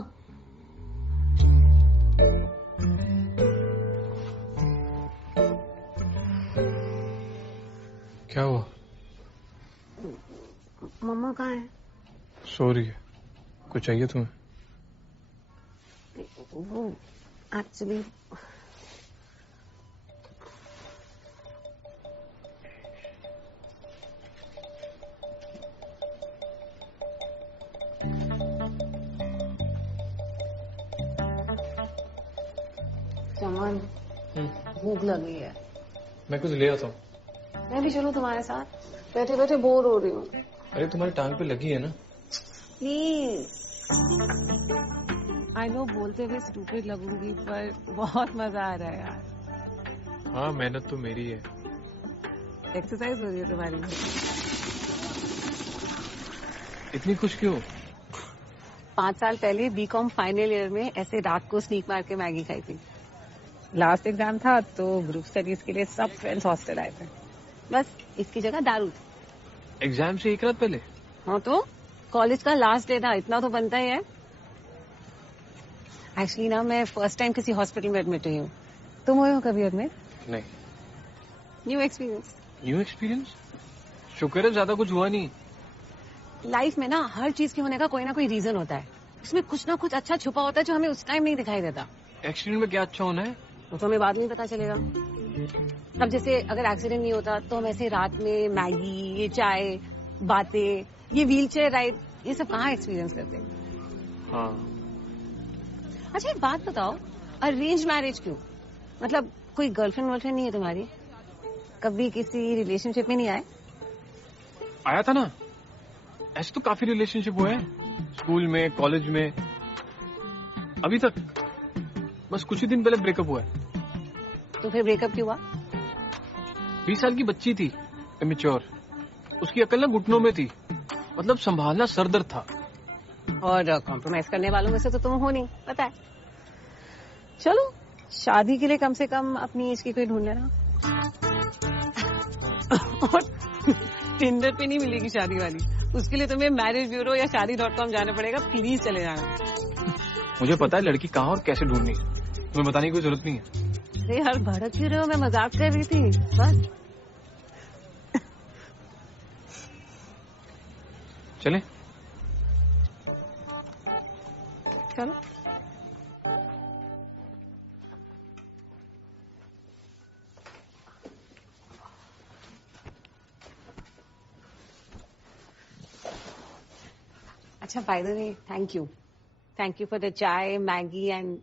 क्या हुआ? मम्मा कहाँ है? सो रही है। कुछ चाहिए तुम्हें? वो एक्चुअली चमन, भूख लगी है। मैं कुछ ले आता हूँ। मैं भी चलूं तुम्हारे साथ? बैठे बैठे बोर हो रही हूँ। अरे तुम्हारी टांग पे लगी है ना। प्लीज। आई नो बोलते हुए स्टूपिड लगूंगी, पर बहुत मजा आ रहा है यार। हाँ, मेहनत तो मेरी है। एक्सरसाइज हो रही है तुम्हारी। इतनी खुश क्यों? 5 साल पहले बीकॉम फाइनल ईयर में ऐसे रात को स्नीक मार के मैगी खाई थी। लास्ट एग्जाम था तो ग्रुप स्टडीज के लिए सब फ्रेंड्स हॉस्टल आए थे। बस इसकी जगह दारू थी। एग्जाम से 1 रात पहले? हाँ तो कॉलेज का लास्ट डे था, इतना तो बनता ही है। एक्चुअली ना मैं फर्स्ट टाइम किसी हॉस्पिटल में एडमिट हुई हूँ। तुम हुए हो कभी एडमिट? नहीं। New experience. New experience? शुक्र है ज्यादा कुछ हुआ नहीं। लाइफ में ना हर चीज के होने का कोई ना कोई रीजन होता है। इसमें कुछ ना कुछ अच्छा छुपा होता है जो हमें उस टाइम नहीं दिखाई देता। एक्सीडेंट में क्या अच्छा होना है? वो तो हमें बाद में पता चलेगा। अब जैसे अगर एक्सीडेंट नहीं होता तो हम ऐसे रात में मैगी, ये चाय, बातें, ये व्हीलचेयर राइड, ये सब कहाँ एक्सपीरियंस करते हैं। हाँ। अच्छा एक बात बताओ, अरेंज मैरिज क्यों? मतलब कोई गर्लफ्रेंड वर्लफ्रेंड नहीं है तुम्हारी? कभी किसी रिलेशनशिप में नहीं आए? आया था ना, ऐसे तो काफी रिलेशनशिप हुए हैं, स्कूल में, कॉलेज में, अभी तक बस कुछ ही दिन पहले ब्रेकअप हुआ है। तो फिर ब्रेकअप क्यों हुआ? 20 साल की बच्ची थी, इमेच्योर, उसकी अकल ना घुटनों में थी, मतलब संभालना सरदर्द था। और कॉम्प्रोमाइज करने वालों में से तो तुम हो नहीं, पता है। चलो शादी के लिए कम से कम अपनी एज की कोई ढूंढ लेना। और टिंडर पे नहीं मिलेगी शादी वाली, उसके लिए तुम्हें मैरिज ब्यूरो या शादी.com जाना पड़ेगा। प्लीज चले जाना। मुझे पता है लड़की कहाँ और कैसे ढूंढनी, तुम्हें बताने की कोई जरूरत नहीं है। अरे यार भड़क क्यों रहे हो, मैं मजाक कर रही थी बस। चले चलो। अच्छा by the way, thank you for the chai, Maggi and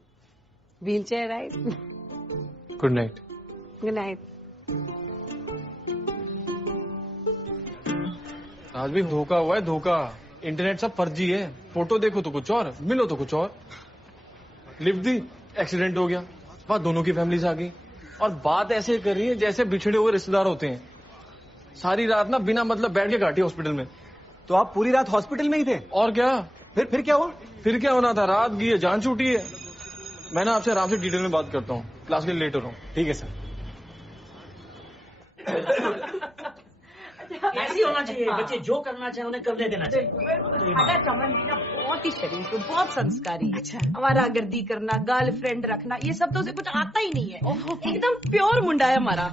wheelchair ride. Good night. Good night. आज भी धोखा हुआ है, धोखा। इंटरनेट सब फर्जी है, फोटो देखो तो कुछ और, मिलो तो कुछ और। लिफ्ट दी, एक्सीडेंट हो गया, वहां दोनों की फैमिलीज आ गई, और बात ऐसे कर रही है जैसे बिछड़े हुए रिश्तेदार होते हैं। सारी रात ना बिना मतलब बैठ के काटी हॉस्पिटल में। तो आप पूरी रात हॉस्पिटल में ही थे? और क्या। फिर क्या हुआ? फिर क्या होना था, रात गई है, जान छूटी है। मैं ना आपसे आराम से डिटेल में बात करता हूँ, क्लास के लिए लेट हो रहा हूँ। ठीक है सर। ऐसे ही होना चाहिए, बच्चे जो करना चाहे उन्हें करने देना चाहिए। चमन बहुत ही शरीफ, बहुत संस्कारी। अच्छा। हमारा गर्दी करना, गर्लफ्रेंड रखना, ये सब तो उसे कुछ आता ही नहीं है। एकदम प्योर मुंडा है हमारा।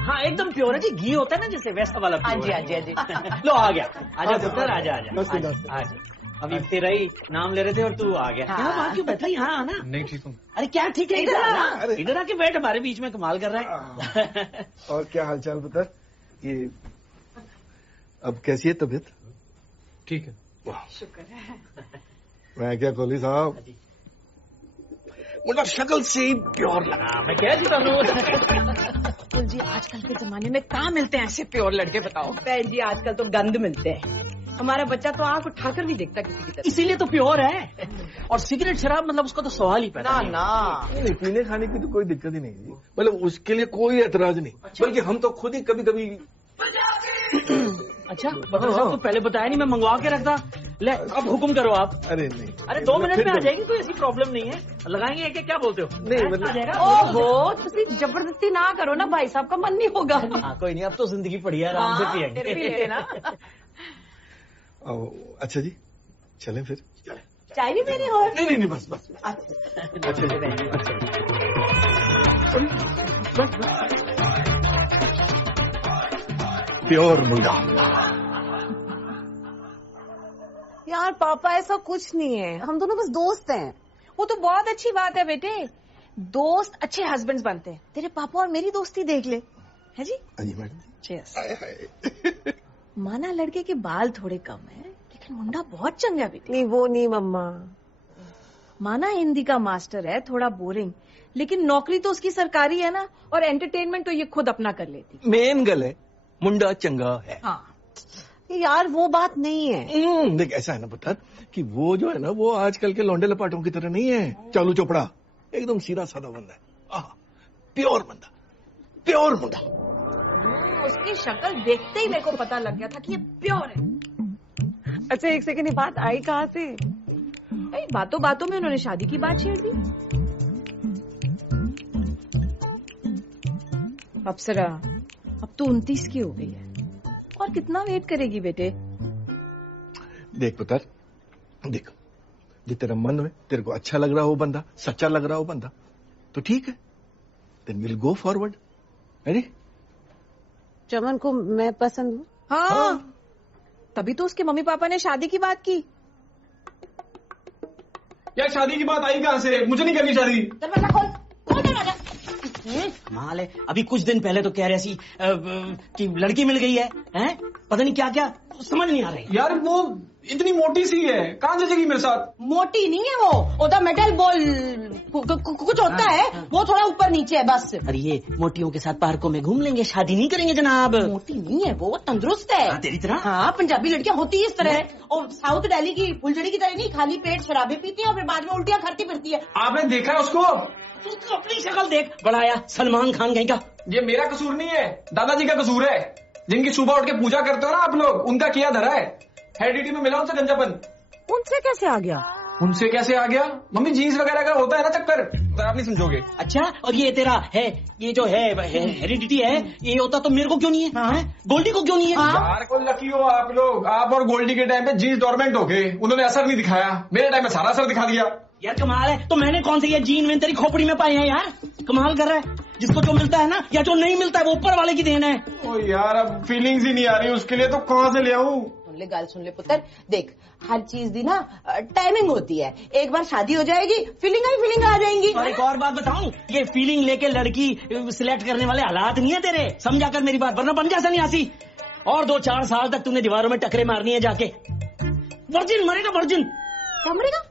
हाँ एकदम प्योर है जी, घी होता है ना जैसे, वैसा वाला प्योर। हाँ जी, हाँ जी, हाँ जी। लो आ गया, आजा पुत्र, आजा अभी तेरा ही नाम ले रहे थे और तू आ गया। क्या बात, क्यों बैठा यहाँ आना? नहीं ठीक हूँ। अरे क्या ठीक है, इधर आके बैठ, हमारे बीच में कमाल कर रहा है। और क्या हालचाल पुत्र? ये अब कैसी है तबीयत? ठीक है। शुक्र है। मैं क्या कोहली साहब, मुझे शक्ल से ही प्योर लगा। मैं क्या जीता हूँ जी, आजकल के जमाने में कहाँ मिलते हैं ऐसे प्योर लड़के, बताओ। बहन जी आजकल तो गंद मिलते हैं। हमारा बच्चा तो आंख उठाकर नहीं देखता किसी की तरफ। इसीलिए तो प्योर है। और सिगरेट शराब मतलब उसका तो सवाल ही पैदा नहीं। नहीं, पीने खाने की तो कोई दिक्कत ही नहीं है, मतलब उसके लिए कोई एतराज नहीं। बल्कि हम तो खुद ही कभी कभी। अच्छा तो पहले बताया नहीं, मैं मंगवा के रखता। ले अब हुक्म करो आप। अरे नहीं, अरे 2 मिनट में आ जाएगी, कोई ऐसी प्रॉब्लम नहीं है। लगाएंगे क्या बोलते हो? नहीं मतलब ओहो, तुम जबरदस्ती ना करो ना, भाई साहब का मन नहीं होगा। हाँ कोई नहीं, अब तो जिंदगी पड़ी है, आराम से पिएंगे। अच्छा जी, चलें फिर। चाय नहीं पीनी हो? नहीं बस। अच्छा जी। प्योर मुंडा। यार पापा ऐसा कुछ नहीं है, हम दोनों बस दोस्त हैं। वो तो बहुत अच्छी बात है बेटे, दोस्त अच्छे हस्बैंड्स बनते हैं। तेरे पापा और मेरी दोस्ती देख ले, है जी? हाँ जी मैडम। चीयर्स। माना लड़के के बाल थोड़े कम है, लेकिन मुंडा बहुत चंगा है बेटे। नहीं वो नहीं मम्मा। माना हिंदी का मास्टर है, थोड़ा बोरिंग, लेकिन नौकरी तो उसकी सरकारी है ना, और एंटरटेनमेंट तो ये खुद अपना कर लेती। मेन गल है मुंडा चंगा है। हाँ यार वो बात नहीं है। देख ऐसा है ना पुत्र, कि वो जो है ना, वो आजकल के लौंडे लपाटों की तरह नहीं है, चालू चोपड़ा, एकदम सीधा साधा बंदा है। प्योर बंदा, प्योर मुंडा। उसकी शक्ल देखते ही मेरे को पता लग गया था कि ये प्योर है। अच्छा एक सेकंड, ये बात आई कहाँ से? बातों बातों में उन्होंने शादी की बात छेड़ दी। अप्सरा अब तो 29 की हो गई है, और कितना वेट करेगी बेटे? देख पुत्र, देख, जो तेरा मन में तेरे को अच्छा लग रहा हो बंदा, सच्चा लग रहा हो बंदा, तो ठीक है, देन विल गो फॉरवर्ड। अरे चमन को मैं पसंद हूँ। हाँ, तभी तो उसके मम्मी पापा ने शादी की बात की। यार शादी की बात आई कहाँ से? मुझे नहीं करनी शादी। दरवाजा खोल, खोल दरवाजा। कमाल है, अभी कुछ दिन पहले तो कह रहे सी कि लड़की मिल गई है, हैं? पता नहीं क्या क्या, समझ नहीं आ रही। यार वो इतनी मोटी सी है, कहाँ जचेगी मेरे साथ? मोटी नहीं है वो तो मेटल बॉल कुछ होता है, वो थोड़ा ऊपर नीचे है बस। अरे ये मोटियों के साथ पार्कों में घूम लेंगे, शादी नहीं करेंगे जनाब। मोटी नहीं है वो, तंदुरुस्त है। तेरी तरह? हाँ, पंजाबी लड़कियां होती है इस तरह, और साउथ दिल्ली की फुलझड़ी की तरह नहीं, खाली पेट शराबे पीती है और फिर बाद में उल्टियां करती फिरती है। आपने देखा है उसको? तू अपनी शक्ल देख, बढ़ाया सलमान खान कहीं का। ये मेरा कसूर नहीं है, दादाजी का कसूर है। जिनकी सुबह उठ के पूजा करते हो ना आप लोग, उनका किया धरा है। हेरिडिटी में मिला उनसे गंजापन। उनसे कैसे आ गया? उनसे कैसे आ गया? मम्मी जीन्स वगैरह का होता है ना चक्कर, तो आप नहीं समझोगे। अच्छा, और ये तेरा है, ये जो है हेरिडिटी है, ये होता तो मेरे को क्यों नहीं है? हाँ? गोल्डी को क्यों नहीं है? यार को लकी हो आप लोग, आप और गोल्डी के टाइम पे जीन्स डोरमेंट हो गए, उन्होंने असर नहीं दिखाया। मेरे टाइम में सारा असर दिखा दिया। यार कमाल है, तो मैंने कौन से ये जीन में तेरी खोपड़ी में पाए हैं यार? कमाल कर रहा है। जिसको जो मिलता है ना, या जो नहीं मिलता है, वो ऊपर वाले की देन है। ओ यार, अब फीलिंग्स ही नहीं आ रही उसके लिए, तो कहाँ से ले आऊं? सुन ले गाल, सुन ले पुत्र, देख हर चीज दी ना टाइमिंग होती है। एक बार शादी हो जाएगी, फीलिंग आ जाएंगी। और एक और बात बताऊं, ये फीलिंग लेके लड़की सिलेक्ट करने वाले हालात नहीं है तेरे, समझा कर मेरी बात, वरना बन जा सन्यासी। और 2-4 साल तक तूने दीवारों में टकरे मारनी है जाके। वर्जिन मरेगा, वर्जिन। क्या मरेगा?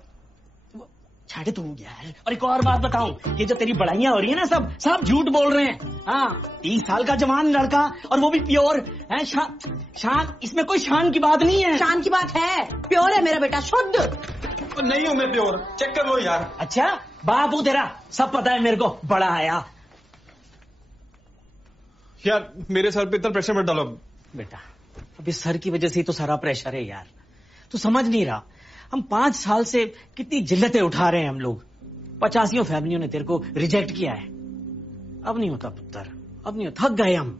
छाटे तू यार। और एक और बात बताऊं, ये जो तेरी बड़ाइयां हो रही है ना, सब झूठ बोल रहे हैं। हाँ, 30 साल का जवान लड़का, और वो भी प्योर है। शान, इसमें कोई शान की बात नहीं है। शान की बात है, प्योर है मेरा बेटा, शुद्ध। तो नहीं हूं मैं प्योर, चेक कर लो यार। अच्छा, बापू तेरा सब पता है मेरे को, बड़ा आया। यार मेरे सर पे इतना प्रेशर मत डालो। बेटा, अभी सर की वजह से ही तो सारा प्रेशर है यार, तू समझ नहीं रहा। हम 5 साल से कितनी जिल्लतें उठा रहे हैं हम लोग। 85 फैमिलियों ने तेरे को रिजेक्ट किया है। अब नहीं होता पुत्र, अब नहीं होता, थक गए हम।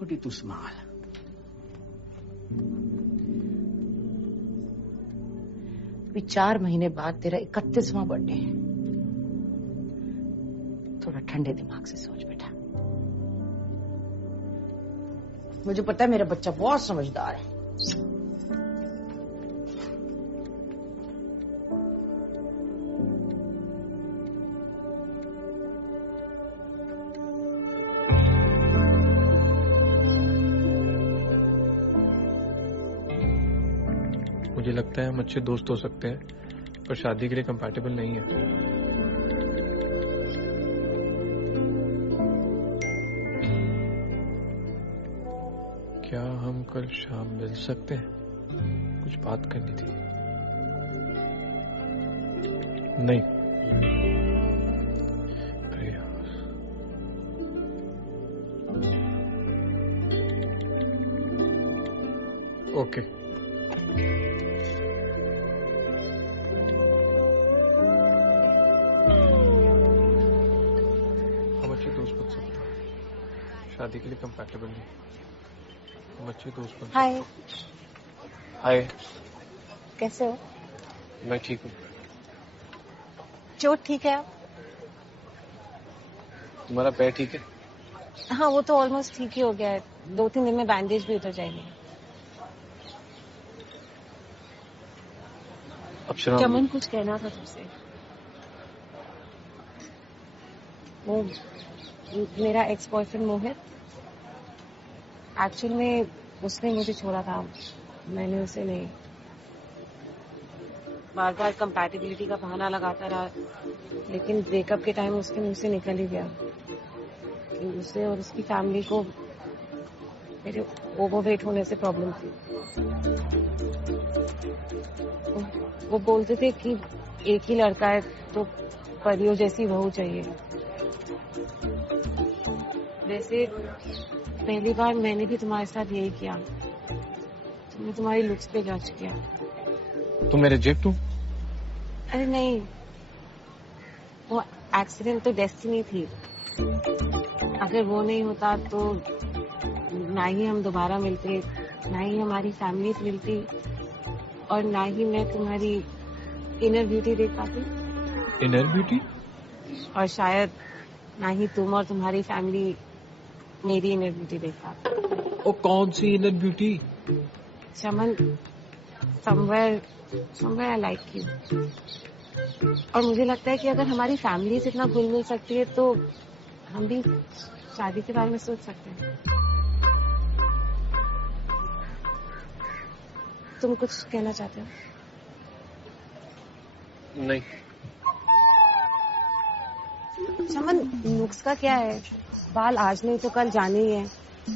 बड़ी तू संभाल। अभी 4 महीने बाद तेरा 31वां बर्थडे है। थोड़ा ठंडे दिमाग से सोच बेटा। मुझे पता है मेरा बच्चा बहुत समझदार है। मुझे लगता है हम अच्छे दोस्त हो सकते हैं, पर शादी के लिए कंपैटिबल नहीं है। क्या हम कल शाम मिल सकते हैं? कुछ बात करनी थी। नहीं, अरे यार। ओके। हम अच्छे दोस्त बन सकते हैं, शादी के लिए कंपैटिबल नहीं। हम अच्छे दोस्त बन। हाय। हाय। कैसे हो? मैं ठीक हूँ। चोट ठीक है? तुम्हारा पैर ठीक है? हाँ, वो तो ऑलमोस्ट ठीक ही हो गया है। 2-3 दिन में बैंडेज भी उतर जाएगी। चमन, कुछ कहना था तुझसे। वो मेरा एक्स बॉयफ्रेंड मोहित, एक्चुअल में उसने मुझे छोड़ा था, मैंने उसे नहीं। बार बार कंपैटिबिलिटी का बहाना लगाता रहा, लेकिन ब्रेकअप के टाइम उसके मुंह से निकल ही गया कि उसे और उसकी फैमिली को मेरे ओवरवेट होने से प्रॉब्लम थी। वो बोलते थे कि एक ही लड़का है तो परियों जैसी बहू चाहिए। वैसे पहली बार मैंने भी तुम्हारे साथ यही किया, तुमने तुम्हारी लुक्स पे जज किया। तुम मैं रिजेक्ट हूँ? अरे नहीं, वो एक्सीडेंट तो डेस्टिनी थी। अगर वो नहीं होता तो ना ही हम दोबारा मिलते, ना ही हमारी फैमिलीज मिलती, और ना ही मैं तुम्हारी इनर ब्यूटी देख पाती। Inner beauty? और शायद ना ही तुम और तुम्हारी फैमिली मेरी इनर ब्यूटी देख पाती। ओ, कौन सी इनर ब्यूटी? चमन, somewhere I like you. और मुझे लगता है कि अगर हमारी फैमिली इतना घुल मिल सकती है तो हम भी शादी के बारे में सोच सकते हैं। तुम कुछ कहना चाहते हो? नहीं। चमन, नुक्स का क्या है? बाल आज नहीं तो कल जाने ही है।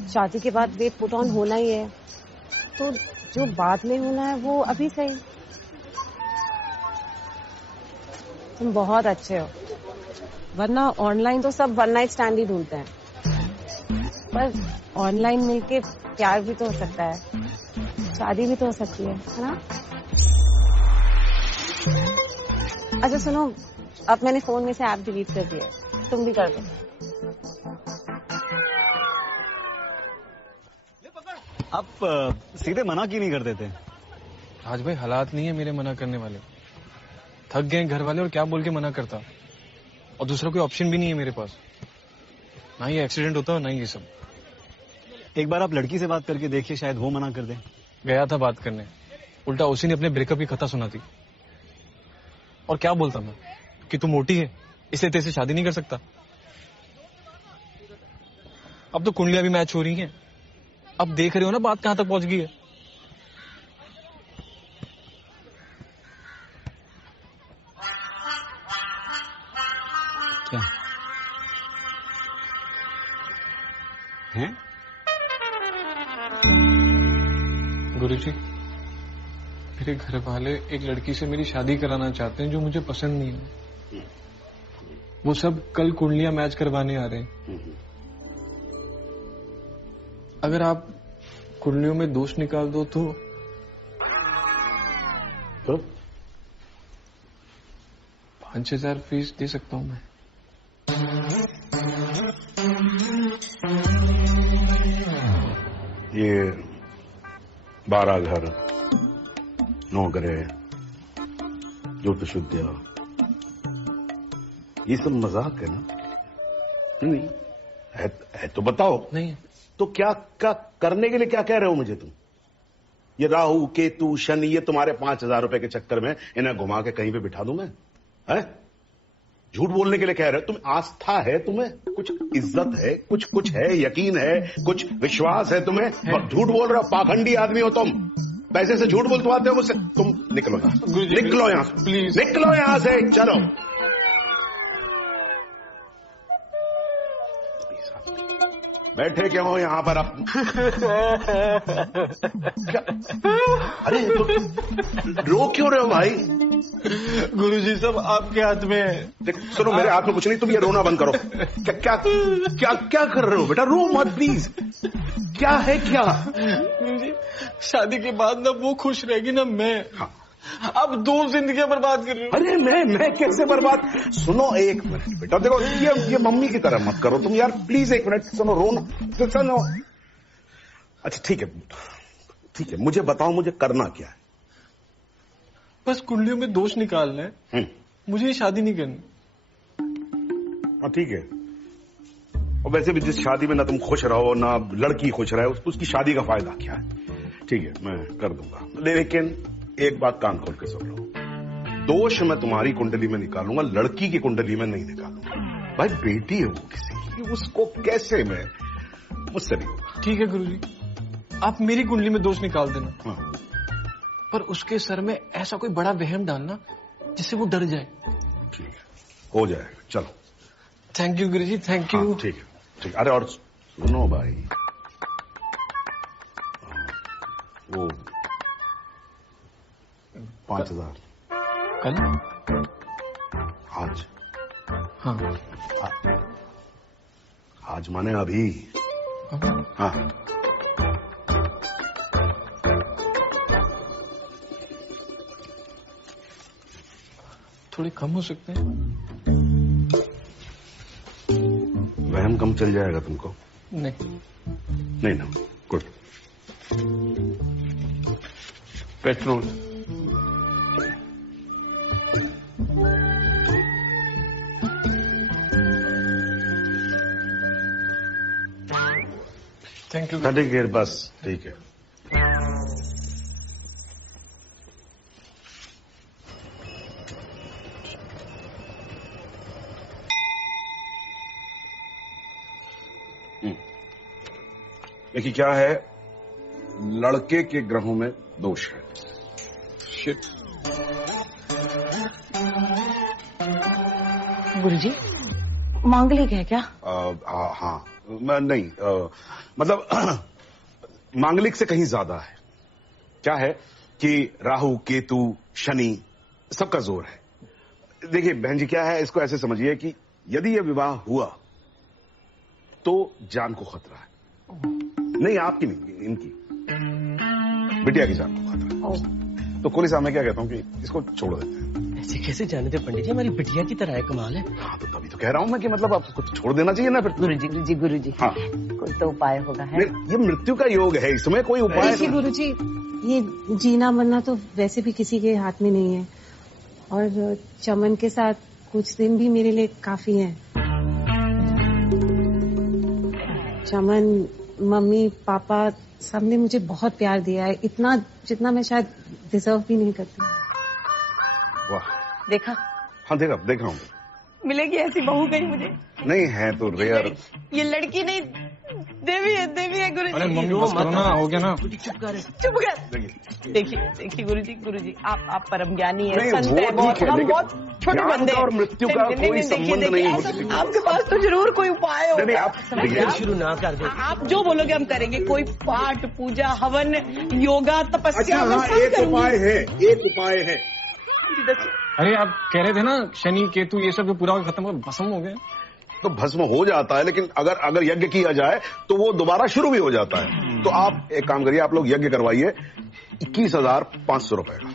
शादी के बाद वेट पुट ऑन होना ही है, तो जो बाद में होना है वो अभी सही। तुम बहुत अच्छे हो, वरना ऑनलाइन तो सब वन नाइट स्टैंड ही ढूंढते हैं, पर ऑनलाइन मिलके प्यार भी तो हो सकता है, शादी भी तो हो सकती है ना? अच्छा सुनो, अब मैंने फोन में से ऐप डिलीट कर दिया है, तुम भी कर दो। आप सीधे मना क्यों नहीं कर देते? आज भाई हालात नहीं है मेरे मना करने वाले, थक गए घर वाले, और क्या बोल के मना करता, और दूसरा कोई ऑप्शन भी नहीं है मेरे पास, ना ये एक्सीडेंट होता ना ये सब। एक बार आप लड़की से बात करके देखिए, शायद वो मना कर दे। गया था बात करने, उल्टा उसी ने अपने ब्रेकअप की कथा सुना दी। और क्या बोलता मैं कि तू मोटी है इसलिए तेरे से शादी नहीं कर सकता। अब तो कुंडलियां भी मैच हो रही हैं, अब देख रहे हो ना बात कहां तक पहुंच गई है। क्या है? गुरुजी, मेरे घर वाले एक लड़की से मेरी शादी कराना चाहते हैं जो मुझे पसंद नहीं है। वो सब कल कुंडलियां मैच करवाने आ रहे हैं। अगर आप कुंडलियों में दोष निकाल दो तो 5,000 फीस दे सकता हूं मैं। ये 12 घर, 9 ग्रह, ज्योतिषुद्ध, ये सब मजाक है ना? नहीं है तो बताओ। नहीं तो क्या करने के लिए क्या कह रहे हो मुझे तुम? ये राहु केतु शनि, ये तुम्हारे 5,000 रुपए के चक्कर में इन्हें घुमा के कहीं पे बिठा दूं मैं? है? झूठ बोलने के लिए कह रहे हो? तुम आस्था है तुम्हें, कुछ इज्जत है, कुछ है, यकीन है, कुछ विश्वास है तुम्हें? झूठ बोल रहे हो, पाखंडी आदमी हो तुम। पैसे से झूठ बोलते हो मुझसे। तुम निकलो यहां से, निकलो यहां से, प्लीज निकलो यहां से, चलो। बैठे क्यों हो यहां पर आप? क्या? अरे तो रो क्यों रहे हो भाई? गुरुजी सब आपके हाथ में है। सुनो, मेरे हाथ में कुछ नहीं, तुम ये रोना बंद करो। क्या क्या क्या क्या कर रहे हो बेटा? रो मत प्लीज। क्या है क्या? गुरुजी, शादी के बाद ना वो खुश रहेगी ना मैं। हाँ। अब 2 जिंदगियां बर्बाद कर रहे हो। अरे मैं कैसे बर्बाद? सुनो एक मिनट बेटा, देखो ये मम्मी की तरह मत करो तुम यार, प्लीज एक मिनट सुनो, रोना सुनो। अच्छा ठीक है, मुझे बताओ मुझे करना क्या है? बस कुंडलियों में दोष निकालना है, मुझे ये शादी नहीं करनी। हाँ ठीक है, और वैसे भी जिस शादी में ना तुम खुश रहो ना लड़की खुश रहे, उसकी शादी का फायदा क्या है? ठीक है मैं कर दूंगा, लेकिन एक बात कान खोल के सुन लो, दोष मैं तुम्हारी कुंडली में निकालूंगा, लड़की की कुंडली में नहीं निकालूंगा। भाई बेटी है वो किसी की, उसको कैसे मैं, मुझसे नहीं होगा। ठीक है गुरुजी, आप मेरी कुंडली में दोष निकाल देना। हाँ। पर उसके सर में ऐसा कोई बड़ा वहम डालना जिससे वो डर जाए। ठीक है, हो जाएगा, चलो। Thank you Guruji, thank you. ठीक है ठीक। अरे और सुनो भाई, वो 5,000 कल? आज? हाँ आज माने अभी? हाँ थोड़े कम हो सकते हैं? वहम कम चल जाएगा तुमको? नहीं ना, गुड। Petrol thank you. ठीक है बस, ठीक है। देखिए क्या है, लड़के के ग्रहों में दोष है। शिट। गुरुजी, मांगलिक है क्या? हाँ, मैं नहीं, मतलब मांगलिक से कहीं ज्यादा है। क्या है कि राहु, केतु, शनि सबका जोर है। देखिए बहन जी, क्या है, इसको ऐसे समझिए कि यदि यह विवाह हुआ तो जान को खतरा है। नहीं, आपकी नहीं, इनकी, बिटिया की जान को खतरा है। तो कोली साहब, मैं क्या कहता हूँ कि इसको छोड़ देते हैं। ऐसे कैसे जाने दे पंडित जी, हमारी बिटिया की तरह है, कमाल है। हाँ, तो तभी तो कह रहा हूँ मैं कि मतलब आपको छोड़ देना चाहिए ना फिर। गुरुजी, हाँ, कोई तो उपाय होगा है? ये मृत्यु का योग है, इसमें कोई उपाय देखिए गुरुजी, ये जीना मरना तो वैसे भी किसी के हाथ में नहीं है, और चमन के साथ कुछ दिन भी मेरे लिए काफी है। चमन, मम्मी, पापा सबने मुझे बहुत प्यार दिया है, इतना जितना मैं शायद डिजर्व भी नहीं करती। वाह, देखा? हाँ देखा, देख रहा हूँ। मिलेगी ऐसी बहू कहीं मुझे? नहीं है तो रेयर। ये लड़की नहीं, देवी है गुरुजी। अरे मम्मी बस करो ना, हो गया ना। चुप कर। देखिए गुरुजी, आप परम ज्ञानी नहीं, है, संत है बहुत, हम बहुत छोटे ज्ञान बंदे का और मृत्यु का कोई संबंध नहीं होता। आपके पास तो जरूर कोई उपाय होगा। आप शुरू ना कर दे। आप जो बोलोगे हम करेंगे, कोई पाठ, पूजा, हवन, योगा, तपस्या। अच्छा, हाँ, एक उपाय है। अरे आप कह रहे थे ना, शनि केतु ये सब पूरा खत्म हो, भस्म हो गया। तो भस्म हो जाता है, लेकिन अगर यज्ञ किया जाए तो वो दोबारा शुरू भी हो जाता है। तो आप एक काम करिए, आप लोग यज्ञ करवाइए 21,500 रुपए का।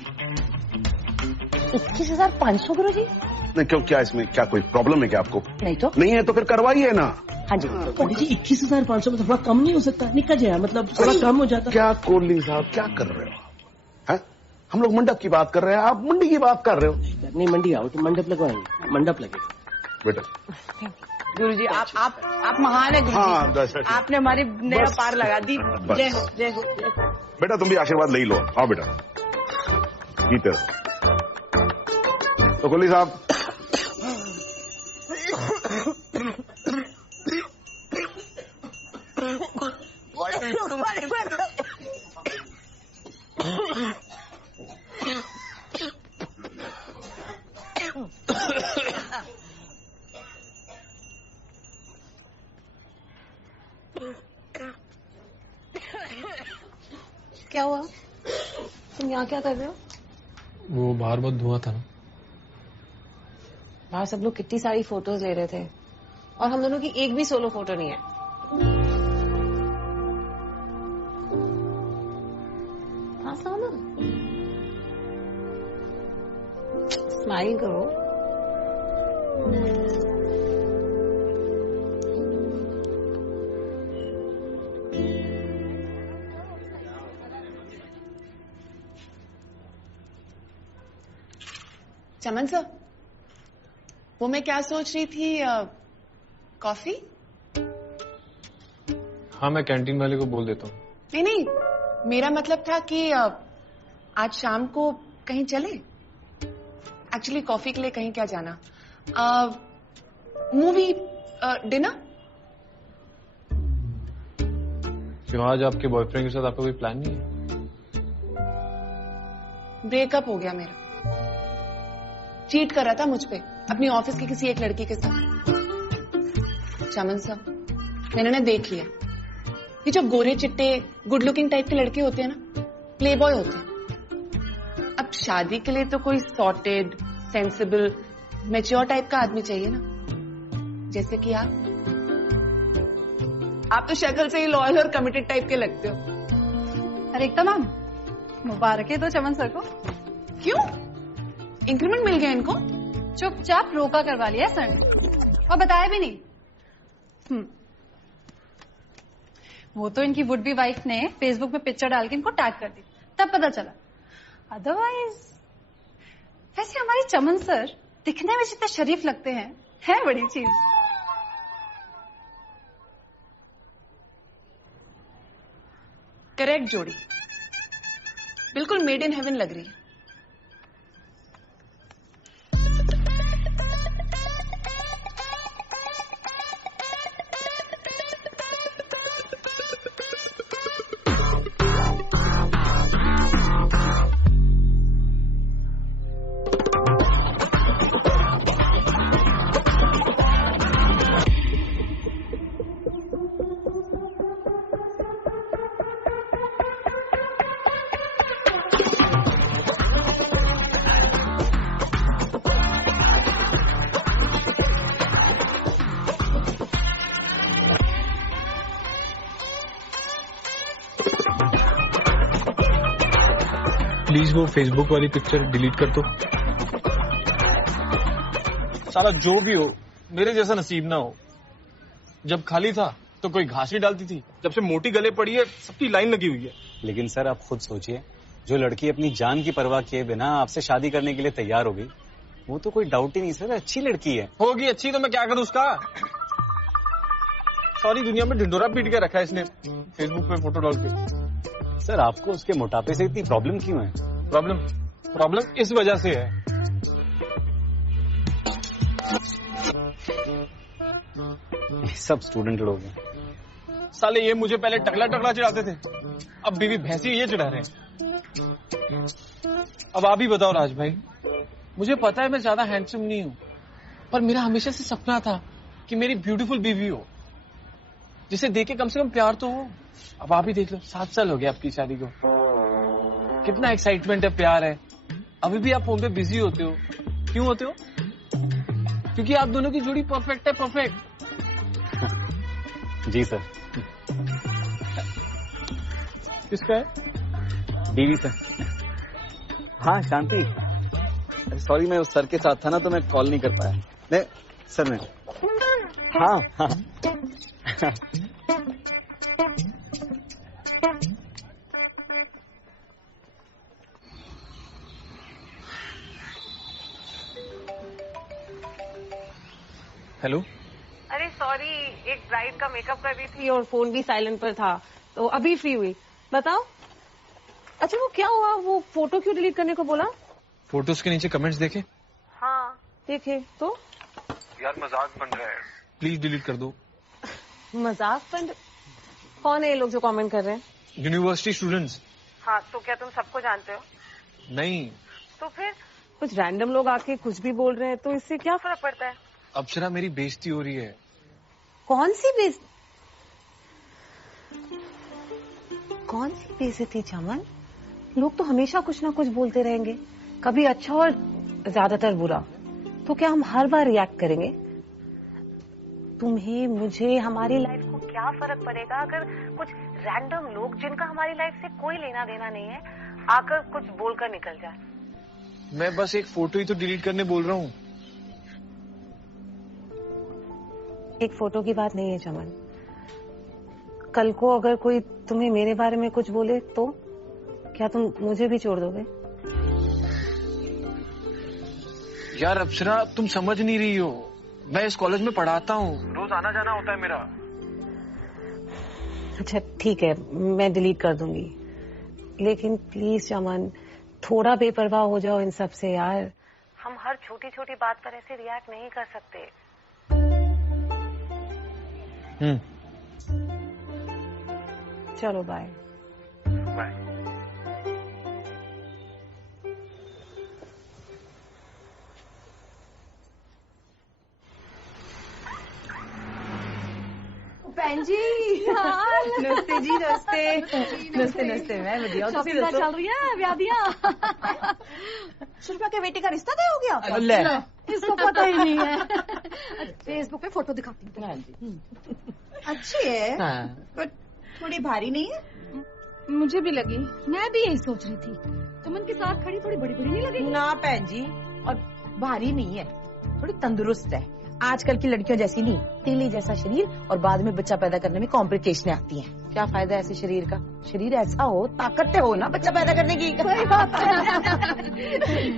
21,500 गुरुजी? नहीं, क्यों, क्या इसमें क्या कोई प्रॉब्लम है क्या आपको? नहीं है तो फिर करवाइए ना। हाँ जी। पंडित जी 21,500 में थोड़ा कम नहीं हो सकता? निकल जाए, मतलब थोड़ा कम हो जाता। क्या कोहली साहब, क्या कर रहे हो? हम लोग मंडप की बात कर रहे हैं, आप मंडी की बात कर रहे हो। नहीं, मंडी आओ तो मंडप लगवाएंगे, मंडप लगेगा। बेटा गुरुजी, आप महान है गुरुजी। हाँ, आपने हमारी नया पार लगा दी। जय हो, जय हो। बेटा तुम भी आशीर्वाद ले ही लो। आओ बेटा, जीते रहो। तो कोहली साहब, क्या हुआ? तुम यहाँ क्या कर रहे हो? वो बाहर बहुत धुआं था ना। बाहर सब लोग कितनी सारी फोटोज ले रहे थे, और हम दोनों की एक भी सोलो फोटो नहीं है। पास आओ ना, स्माइल करो। चमन सर, वो मैं क्या सोच रही थी, कॉफी? हाँ, मैं कैंटीन वाले को बोल देता हूँ। नहीं, मेरा मतलब था कि आज शाम को कहीं चले। एक्चुअली कॉफी के लिए कहीं क्या जाना, मूवी, डिनर। क्यों, आज आपके बॉयफ्रेंड के साथ आपका कोई प्लान नहीं है? ब्रेकअप हो गया मेरा। चीट कर रहा था मुझ पे अपनी ऑफिस की किसी एक लड़की के साथ। चमन साहब, मैंने ना देख लिया, ये जो गोरे चिट्टे गुड लुकिंग टाइप के लड़के होते हैं ना, प्ले बॉय होते हैं। अब शादी के लिए तो कोई सॉर्टेड, सेंसिबल, मैच्योर टाइप का आदमी चाहिए ना, जैसे कि आप तो शक्ल से ही लॉयल और कमिटेड टाइप के लगते हो। अरे तमाम मुबारक है तो चमन सर को। क्यों, इंक्रीमेंट मिल गया इनको? चुपचाप रोका करवा लिया सर ने, और बताया भी नहीं। वो तो इनकी वुड बी वाइफ ने फेसबुक पे पिक्चर डाल के इनको टैग कर दी, तब पता चला। अदरवाइज वैसे हमारे चमन सर दिखने में जितने शरीफ लगते हैं, है बड़ी चीज। करेक्ट जोड़ी, बिल्कुल मेड इन हेवन लग रही है। प्लीज वो फेसबुक वाली पिक्चर डिलीट कर दो। साला जो भी हो मेरे जैसा नसीब ना हो। जब खाली था तो कोई घास नहीं डालती थी, जब से मोटी गले पड़ी है सबकी लाइन लगी हुई है। लेकिन सर आप खुद सोचिए, जो लड़की अपनी जान की परवाह किए बिना आपसे शादी करने के लिए तैयार हो गई, वो तो कोई डाउट ही नहीं सर, अच्छी लड़की है। होगी अच्छी तो मैं क्या करूं उसका। सारी दुनिया में ढिंडोरा पीट के रखा है इसने फेसबुक पे फोटो डाल के। सर आपको उसके मोटापे से इतनी प्रॉब्लम क्यों है? प्रॉब्लम इस वजह से है। सब स्टूडेंट लोग हैं। साले ये मुझे पहले टकला टकला चिढ़ाते थे, अब बीवी भैंसी ये चिढ़ा रहे हैं। अब आप ही बताओ राज भाई, मुझे पता है मैं ज्यादा हैंडसम नहीं हूं, पर मेरा हमेशा से सपना था कि मेरी ब्यूटीफुल बीवी हो, जिसे देख के कम से कम प्यार तो हो। अब आप ही देख लो, 7 साल हो गए आपकी शादी को, कितना एक्साइटमेंट है, प्यार है। अभी भी आप फोन पे बिजी होते हो, क्यों होते हो? क्योंकि आप दोनों की जोड़ी परफेक्ट है, परफेक्ट। जी सर। किसका है? बीवी सर। हाँ शांति, सॉरी मैं उस सर के साथ था ना तो मैं कॉल नहीं कर पाया। नहीं सर मैं, हाँ हाँ हेलो। अरे सॉरी, एक ब्राइड का मेकअप कर रही थी और फोन भी साइलेंट पर था, तो अभी फ्री हुई। बताओ। अच्छा वो क्या हुआ, वो फोटो क्यों डिलीट करने को बोला? फोटोज के नीचे कमेंट्स देखे? हाँ देखे तो। यार मजाक बन रहा है, प्लीज डिलीट कर दो। मजाक बन? कौन है ये लोग जो कमेंट कर रहे हैं? University students. हाँ तो क्या तुम सबको जानते हो? नहीं। तो फिर कुछ रैंडम लोग आके कुछ भी बोल रहे हैं तो इससे क्या फर्क पड़ता है? अप्सरा मेरी बेइज्जती हो रही है। कौन सी बेइज्जती चमन? लोग तो हमेशा कुछ ना कुछ बोलते रहेंगे, कभी अच्छा और ज्यादातर बुरा। तो क्या हम हर बार रिएक्ट करेंगे? तुम्हें, मुझे, हमारी लाइफ को क्या फर्क पड़ेगा अगर कुछ रैंडम लोग जिनका हमारी लाइफ से कोई लेना देना नहीं है आकर कुछ बोलकर निकल जाए? मैं बस एक फोटो ही तो डिलीट करने बोल रहा हूँ। एक फोटो की बात नहीं है चमन। कल को अगर कोई तुम्हें मेरे बारे में कुछ बोले तो क्या तुम मुझे भी छोड़ दोगे? यार अप्सरा तुम समझ नहीं रही हो, मैं इस कॉलेज में पढ़ाता हूँ, रोज आना जाना होता है मेरा। अच्छा ठीक है, मैं डिलीट कर दूंगी, लेकिन प्लीज चमन थोड़ा बेपरवाह हो जाओ इन सब से यार। हम हर छोटी छोटी बात पर ऐसे रिएक्ट नहीं कर सकते। चलो बाय। बाय। भैन जी नमस्ते जी, नमस्ते नमस्ते नमस्ते। मैं बढ़िया, चल रही है व्याधियाँ। शिल्पा के बेटे का रिश्ता तय हो गया? ले, इसको पता ही नहीं है। फेसबुक पे फोटो दिखाती हूँ। अच्छी है पर थोड़ी भारी नहीं है? मुझे भी लगी, मैं भी यही सोच रही थी। चमन के साथ खड़ी थोड़ी बड़ी बड़ी नहीं लगी? ना भैन जी, और भारी नहीं है, थोड़ी तंदुरुस्त है। आजकल की लड़कियों जैसी नहीं, तीली जैसा शरीर और बाद में बच्चा पैदा करने में कॉम्प्लिकेशनें आती हैं। क्या फायदा ऐसे शरीर का? शरीर ऐसा हो, ताकत हो ना बच्चा पैदा करने की।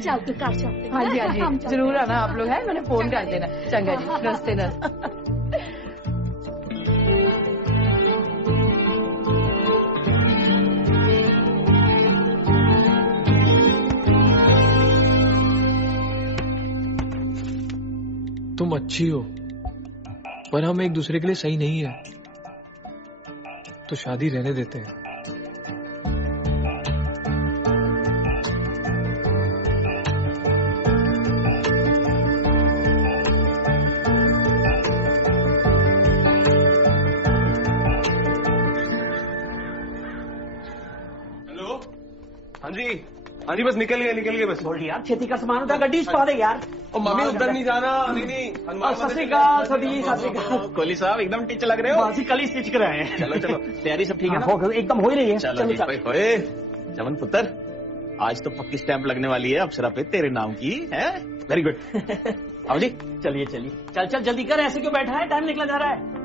चल तू कार चलते। हाँ जी हाँ जी, जरूर आना आप लोग, है मैंने फोन कर देना। चंगा जी, नमस्ते नमस्ते। तुम अच्छी हो पर हम एक दूसरे के लिए सही नहीं है, तो शादी रहने देते हैं। हेलो। हाँ जी बस निकल गए बस। बोल यार, खेती का सामान उठा, गड्डी पा दे यार। और मम्मी उधर नहीं जाना। नहीं सत श्री अकाल सभी, सत श्री अकाल। कोहली साहब एकदम टीच लग रहे हो। बाजी कल ही स्टिच कराए हैं। चलो तैयारी सब ठीक है ना? एकदम हो ही रही है। चलो भाई होए। चमन पुत्र आज तो पक्की स्टैंप लगने वाली है अप्सरा पे तेरे नाम की है। Very good. अब जी चलिए चलिए, चल चल जल्दी कर, ऐसे क्यों बैठा है, टाइम निकला जा रहा है।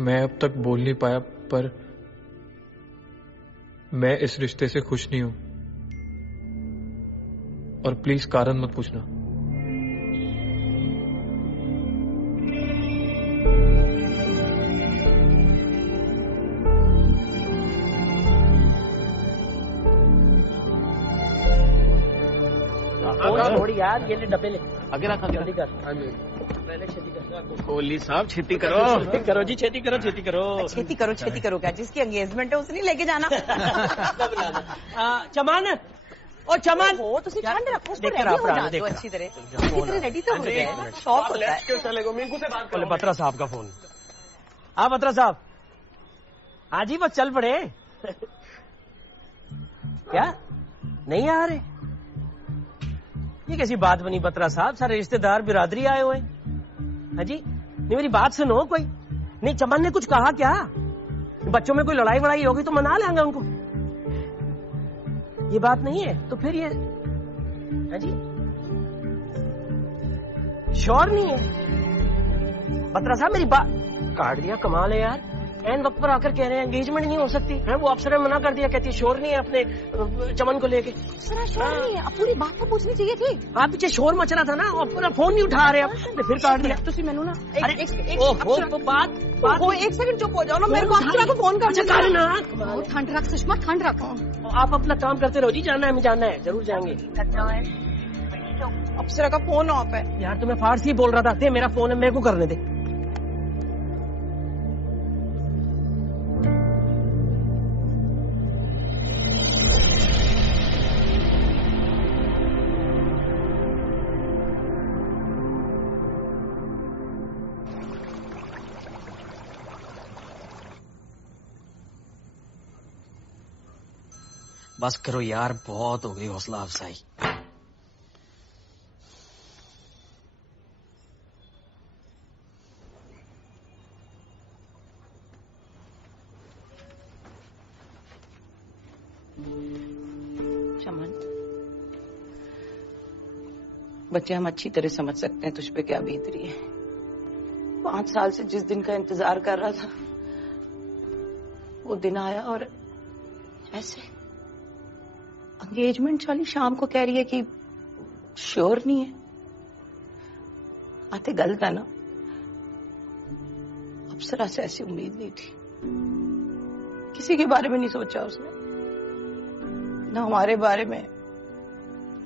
मैं अब तक बोल नहीं पाया, पर मैं इस रिश्ते से खुश नहीं हूं। और प्लीज कारण मत पूछना। थोड़ी यार, ये ले डब्बे ले, आगे रखा जल्दी कर, पहले छेती कर। कोहली साहब छेती करो। छेती करो जी, छेती करो, छेती करो। छेती करो क्या? जिसकी एंगेजमेंट है उसे नहीं लेके जाना। चमन, ओ चमन, हो तो ठंड रखो, उसको देख रेडी रहा, हो जा देख दो रहा। अच्छी तरह रेडी तो हो जाए, शौक होता है। चलेगा, मिंकू से बात बोले बत्रा साहब का फोन। हाँ बत्रा साहब, आज ही बस चल पड़े। क्या नहीं आ रहे? ये कैसी बात बनी बत्रा साहब, सारे रिश्तेदार बिरादरी आए हुए हैं जी। नहीं मेरी बात सुनो, कोई नहीं, चमन ने कुछ कहा क्या? बच्चों में कोई लड़ाई वड़ाई होगी तो मना लेंगे उनको। ये बात नहीं है तो फिर ये है जी, श्योर नहीं है बत्रा साहब। मेरी बात काट दिया, कमाल है यार। एन वक्त पर आकर कह रहे हैं एंगेजमेंट नहीं हो सकती है। वो अफसर ने मना कर दिया, कहती है श्योर नहीं है अपने चमन को लेके। अप्सरा श्योर नहीं है, अब पूरी बात तो पूछनी चाहिए थी। आप पीछे शोर मच रहा था ना, और पूरा फोन नहीं उठा रहे, अब फिर काट दिया। तुसी मैनू ना अरे बात एक सेकंड चुप हो जाओ ना, मेरे को अप्सरा को फोन कर ना। ठंड रख सुषमा, ठंड रख। आप अपना काम करते रहो जी, जाना है हमें, जाना है, जरूर जाएंगे। अप्सरा का फोन ऑफ है यार। तो मैं फारसी बोल रहा था, दे मेरा फोन है, मेरे को करने दे। बस करो यार, बहुत हो गई हौसला अफजाई। चमन, बच्चे हम अच्छी तरह समझ सकते हैं तुझ पे क्या बीत रही है। 5 साल से जिस दिन का इंतजार कर रहा था वो दिन आया, और ऐसे एंगेजमेंट वाली शाम को कह रही है कि श्योर नहीं है। आते गलत है ना, अप्सरा से ऐसी उम्मीद नहीं थी। किसी के बारे में नहीं सोचा उसने, ना हमारे बारे में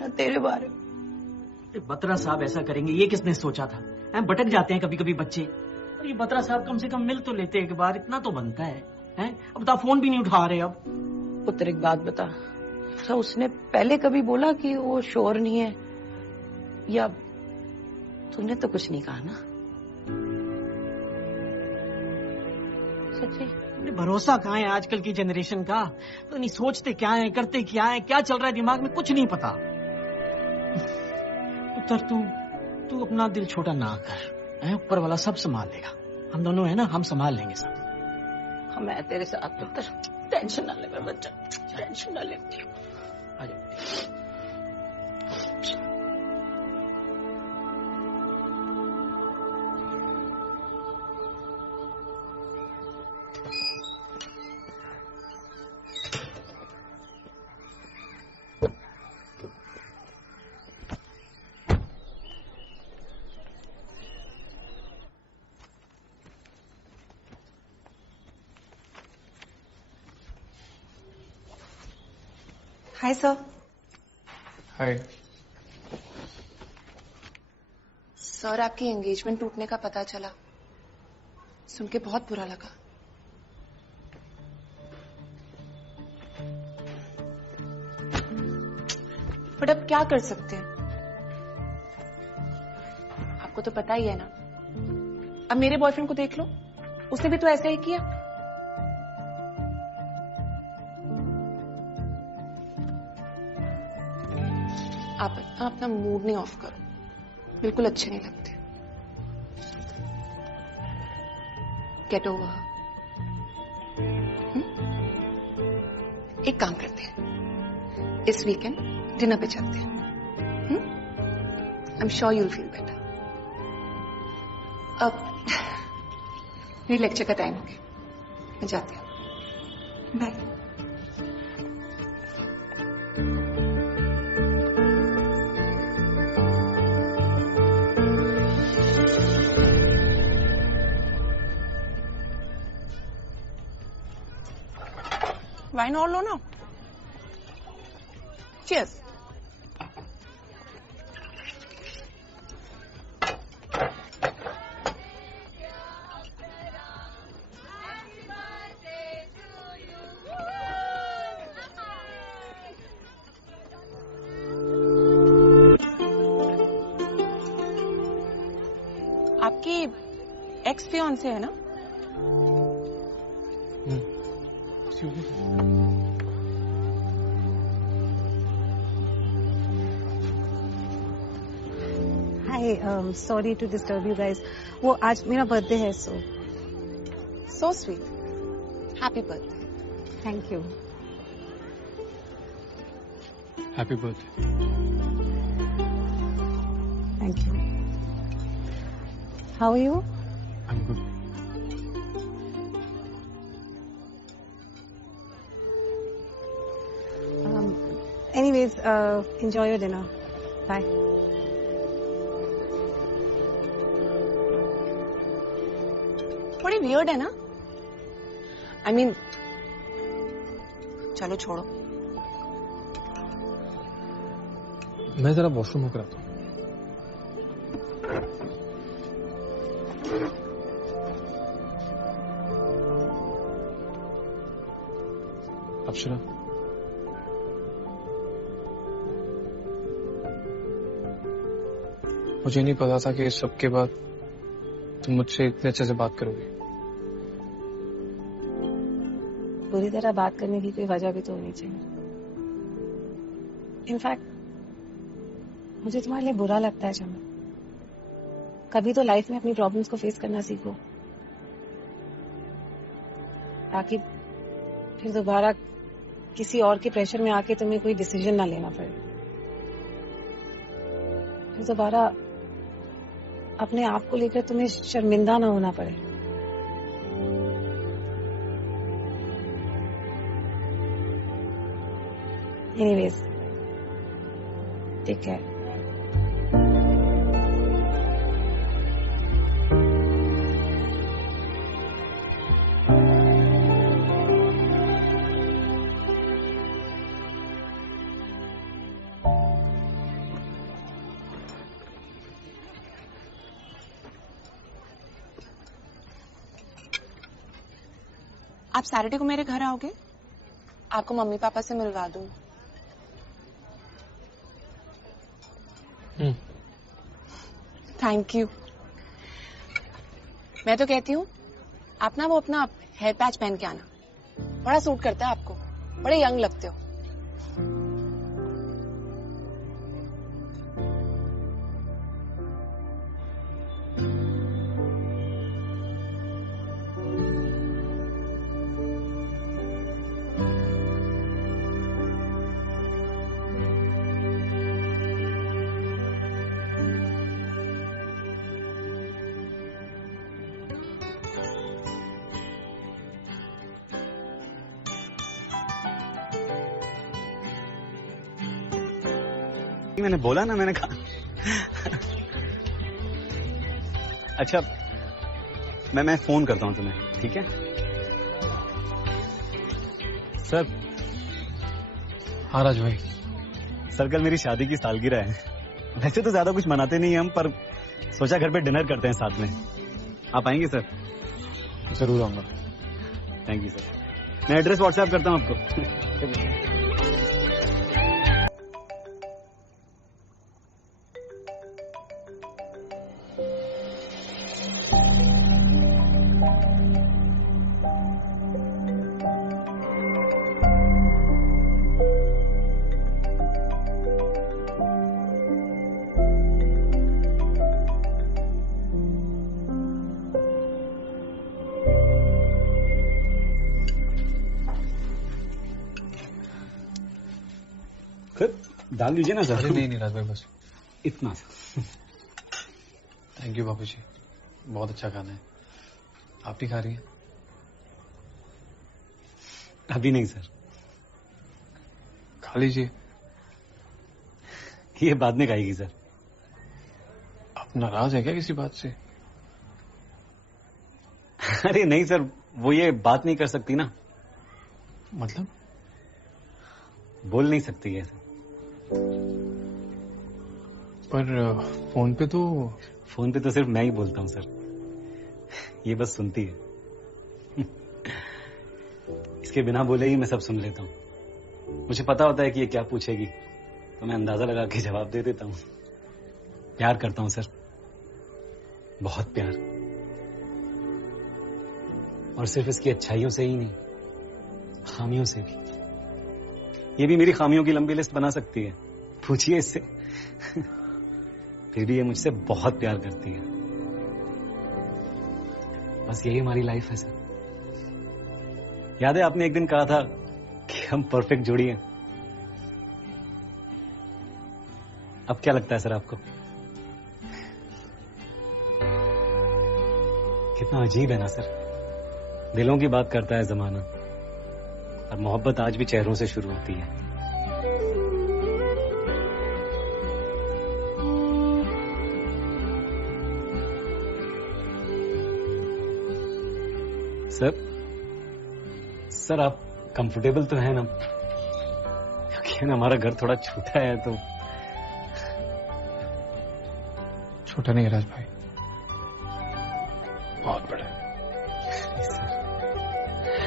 ना तेरे बारे में। बत्रा साहब ऐसा करेंगे ये किसने सोचा था? भटक जाते हैं कभी कभी बच्चे, और ये बत्रा साहब कम से कम मिल तो लेते एक बार, इतना तो बनता है। अब बता, फोन भी नहीं उठा रहे। अब पुत्र एक बात बता, तो उसने पहले कभी बोला कि वो श्योर नहीं है, या तूने तो कुछ नहीं कहा ना? सच्ची भरोसा कहाँ है आजकल की जनरेशन का? तो नहीं सोचते क्या है, करते क्या है, क्या चल रहा है दिमाग में, कुछ नहीं पता। पुत्र तू अपना दिल छोटा ना कर, ऊपर वाला सब संभाल लेगा। हम दोनों है ना, हम संभाल लेंगे सब। मैं तेरे साथ पुत्र, टेंशन ना ले मेरा बच्चा, टेंशन ना ले। आ जाओ। Hi sir. हाय सर, आपकी एंगेजमेंट टूटने का पता चला, सुन के बहुत बुरा लगा। बट अब क्या कर सकते हैं? आपको तो पता ही है ना, अब मेरे बॉयफ्रेंड को देख लो, उसने भी तो ऐसा ही किया। आप अपना मूड नहीं ऑफ करो, बिल्कुल अच्छे नहीं लगते। Get over. एक काम करते हैं, इस वीकेंड डिनर पे चलते हैं। I am sure you'll feel better. अब मेरी लेक्चर का टाइम हो गया, मैं जाती हूँ। बाय। वाइन और लो ना। चीयर्स। आपकी एक्स फियांसे है ना? Hi, sorry to disturb you guys. वो आज मेरा बर्थडे है, so sweet. Happy birthday. Thank you. Happy birthday. Thank you. How are you? I am good. Anyways, enjoy your dinner. Bye. थोड़ी वियर्ड है ना? I mean, चलो छोड़ो। मैं जरा वॉशरूम होकर आता हूँ। अप्सरा, मुझे नहीं पता था कि इस सब के बाद तुम मुझसे इतने अच्छे से बात करोगे। पूरी तरह बात करने की कोई वजह भी तो होनी चाहिए। इनफैक्ट मुझे तुम्हारे लिए बुरा लगता है चमन। कभी तो लाइफ में अपनी प्रॉब्लम्स को फेस करना सीखो, ताकि फिर दोबारा किसी और के प्रेशर में आके तुम्हें कोई डिसीजन ना लेना पड़े। फिर दोबारा अपने आप को लेकर तुम्हें शर्मिंदा ना होना पड़े। Anyways, take care. आप सैटरडे को मेरे घर आओगे? आपको मम्मी पापा से मिलवा दूं। Thank you. मैं तो कहती हूँ आप ना वो अपना हेयर पैच पहन के आना, बड़ा सूट करता है आपको, बड़े यंग लगते हो। मैंने बोला ना, मैंने कहा। अच्छा, मैं फोन करता हूँ तुम्हें, ठीक है? सर। हाँ राज भाई। सर, कल मेरी शादी की सालगिरह है। वैसे तो ज्यादा कुछ मनाते नहीं हम, पर सोचा घर पे डिनर करते हैं साथ में। आप आएंगे सर? जरूर आऊंगा। Thank you sir. मैं एड्रेस व्हाट्सएप करता हूँ आपको। फिर डाल दीजिए ना सर। अरे नहीं राज भाई, बस इतना। थैंक यू बाबूजी, बहुत अच्छा खाना है। आप भी खा रही हैं? अभी नहीं सर, खा लीजिए। ये बाद में खाएगी सर। आप नाराज है क्या किसी बात से? अरे नहीं सर, वो ये बात नहीं कर सकती ना। मतलब? बोल नहीं सकती है सर। पर फोन पे तो सिर्फ मैं ही बोलता हूँ सर, ये बस सुनती है। इसके बिना बोले ही मैं सब सुन लेता हूँ। मुझे पता होता है कि ये क्या पूछेगी, तो मैं अंदाजा लगा के जवाब दे देता हूँ। प्यार करता हूँ सर, बहुत प्यार। और सिर्फ इसकी अच्छाइयों से ही नहीं, खामियों से भी। ये भी मेरी खामियों की लंबी लिस्ट बना सकती है, पूछिए इससे। फिर भी ये मुझसे बहुत प्यार करती है। बस यही हमारी लाइफ है सर। याद है आपने एक दिन कहा था कि हम परफेक्ट जोड़ी हैं। अब क्या लगता है सर आपको? कितना अजीब है ना सर, दिलों की बात करता है जमाना, और मोहब्बत आज भी चेहरों से शुरू होती है। सर आप कंफर्टेबल तो है ना? क्योंकि हमारा घर थोड़ा छोटा है तो। छोटा नहीं है राज भाई, बहुत बड़ा है।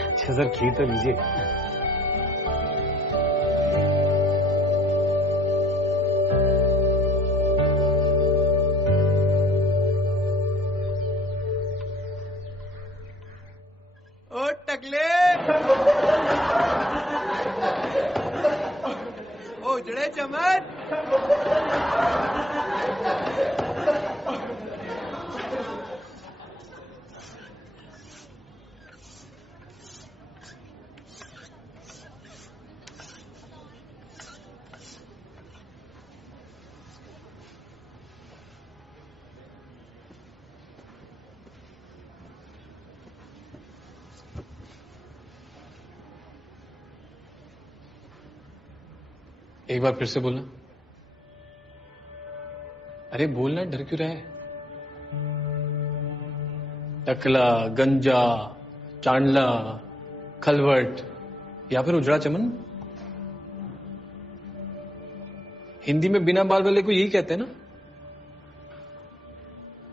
अच्छा सर, खीर तो लीजिए। ओ टकले, ओ उजड़े चमन। एक बार फिर से बोलना। अरे बोलना, डर क्यों रहा है? टकला, गंजा, चांडला, खलवट या फिर उजड़ा चमन? हिंदी में बिना बाल वाले को यही कहते हैं ना?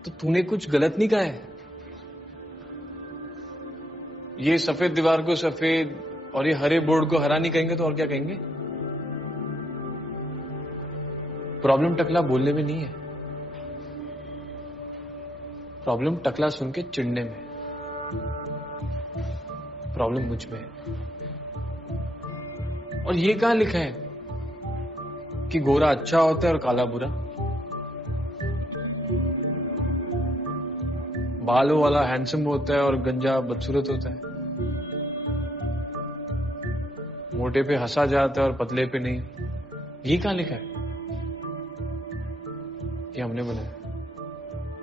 तो तूने कुछ गलत नहीं कहा है। ये सफेद दीवार को सफेद और ये हरे बोर्ड को हरा नहीं कहेंगे तो और क्या कहेंगे? प्रॉब्लम टकला बोलने में नहीं है, प्रॉब्लम टकला सुन के चिढ़ने में। प्रॉब्लम मुझ में है। और ये कहां लिखा है कि गोरा अच्छा होता है और काला बुरा? बालों वाला हैंडसम होता है और गंजा बदसूरत होता है। मोटे पे हंसा जाता है और पतले पे नहीं। ये कहां लिखा है? ये हमने बनाया,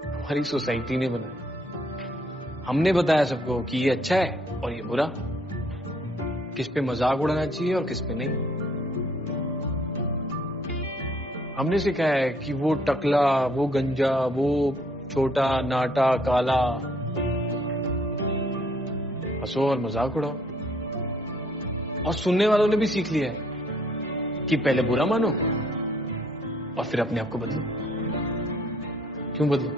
हमारी सोसाइटी ने बनाया। हमने बताया सबको कि ये अच्छा है और ये बुरा, किस पे मजाक उड़ाना चाहिए और किस पे नहीं। हमने सिखाया है कि वो टकला, वो गंजा, वो छोटा, नाटा, काला। हंसो और मजाक उड़ाओ। और सुनने वालों ने भी सीख लिया है कि पहले बुरा मानो और फिर अपने आप को बदलो। क्यों बदलो?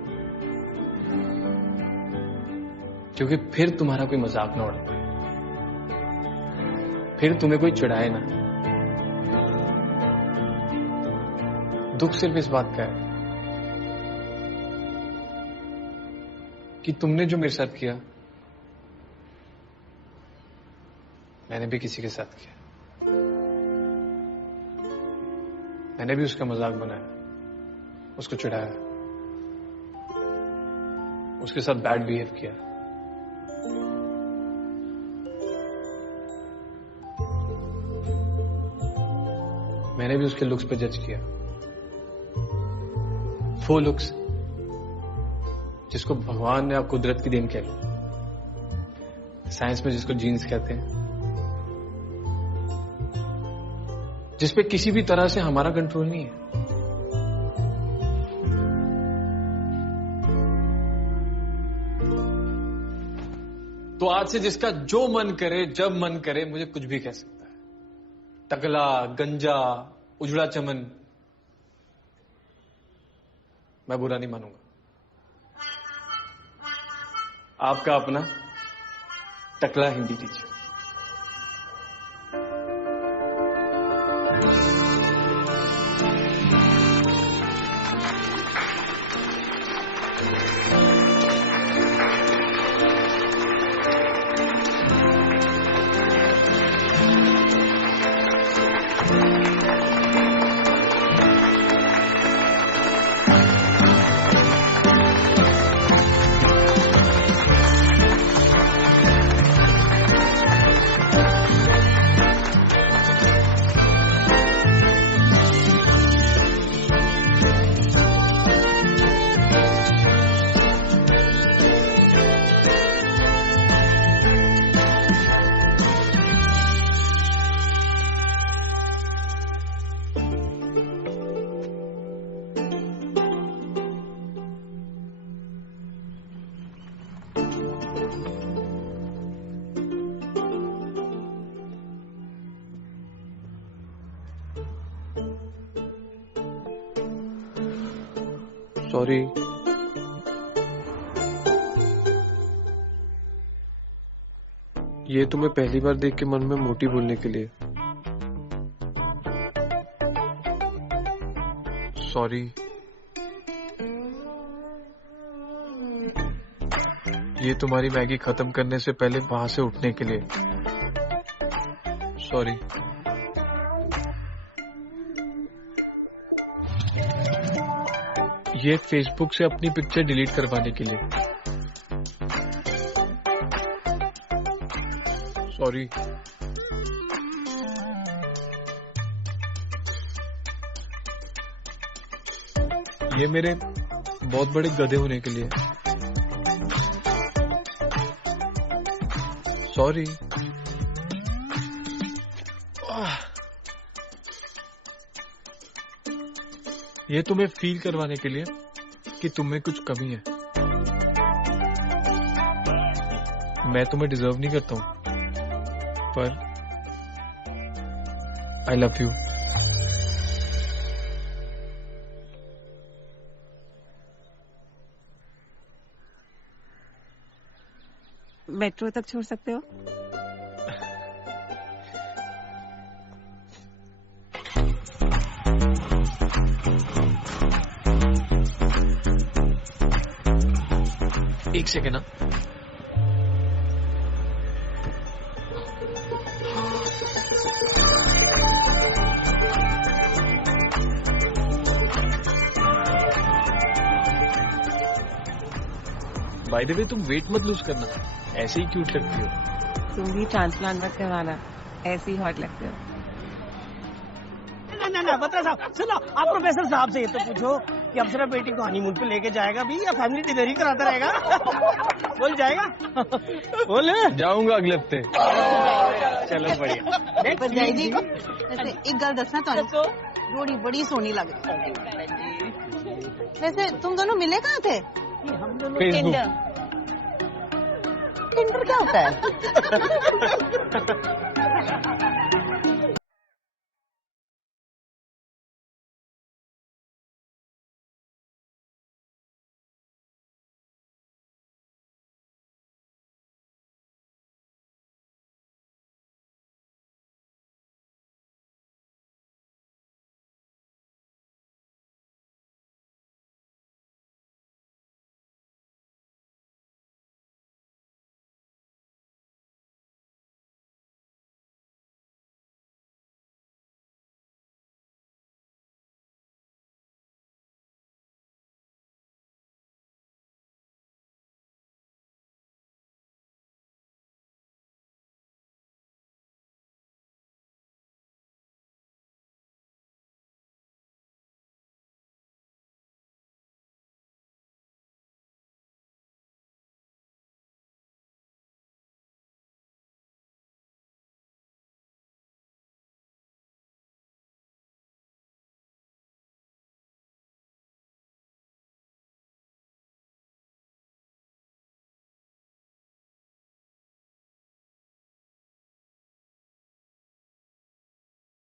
क्योंकि फिर तुम्हारा कोई मजाक ना उड़ा पाए, फिर तुम्हें कोई चिढ़ाए ना। दुख सिर्फ इस बात का है कि तुमने जो मेरे साथ किया, मैंने भी किसी के साथ किया। मैंने भी उसका मजाक बनाया, उसको चिढ़ाया, उसके साथ बैड बिहेव किया। मैंने भी उसके लुक्स पे जज किया। वो लुक्स जिसको भगवान या कुदरत की देन कह लो, साइंस में जिसको जीन्स कहते हैं, जिसपे किसी भी तरह से हमारा कंट्रोल नहीं है। तो आज से जिसका जो मन करे, जब मन करे, मुझे कुछ भी कह सकता है। टकला, गंजा, उजड़ा चमन, मैं बुरा नहीं मानूंगा। आपका अपना टकला हिंदी टीचर। सॉरी। ये तुम्हें पहली बार देख के मन में मोटी बोलने के लिए। सॉरी। ये तुम्हारी मैगी खत्म करने से पहले वहां से उठने के लिए। सॉरी। ये फेसबुक से अपनी पिक्चर डिलीट करवाने के लिए। सॉरी। ये मेरे बहुत बड़े गधे होने के लिए। सॉरी। ये तुम्हें फील करवाने के लिए कि तुम्हें कुछ कमी है। मैं तुम्हें डिजर्व नहीं करता हूं, पर आई लव यू। मेट्रो तक छोड़ सकते हो? एक सेकेंड ना। बाय द वे, तुम वेट मत लूज करना, ऐसे ही क्यूट लगती हो। तुम भी ट्रांसप्लांट मत करवाना, ऐसे ही हॉट लगते हो। ना बता साहब, सुनो, आप प्रोफेसर साहब से ये तो पूछो कि अप्सरा बेटी को हनीमून पे लेके जाएगा भी या फैमिली डिनर ही कराता रहेगा? बोल जाएगा? बोल। जाऊंगा अगले हफ्ते। चलो बढ़िया। जी एक गल दसना तो जोड़ी बड़ी सोनी लग रही। वैसे तुम दोनों मिले कहाँ थे? फेसबुक। टिंडर क्या होता है?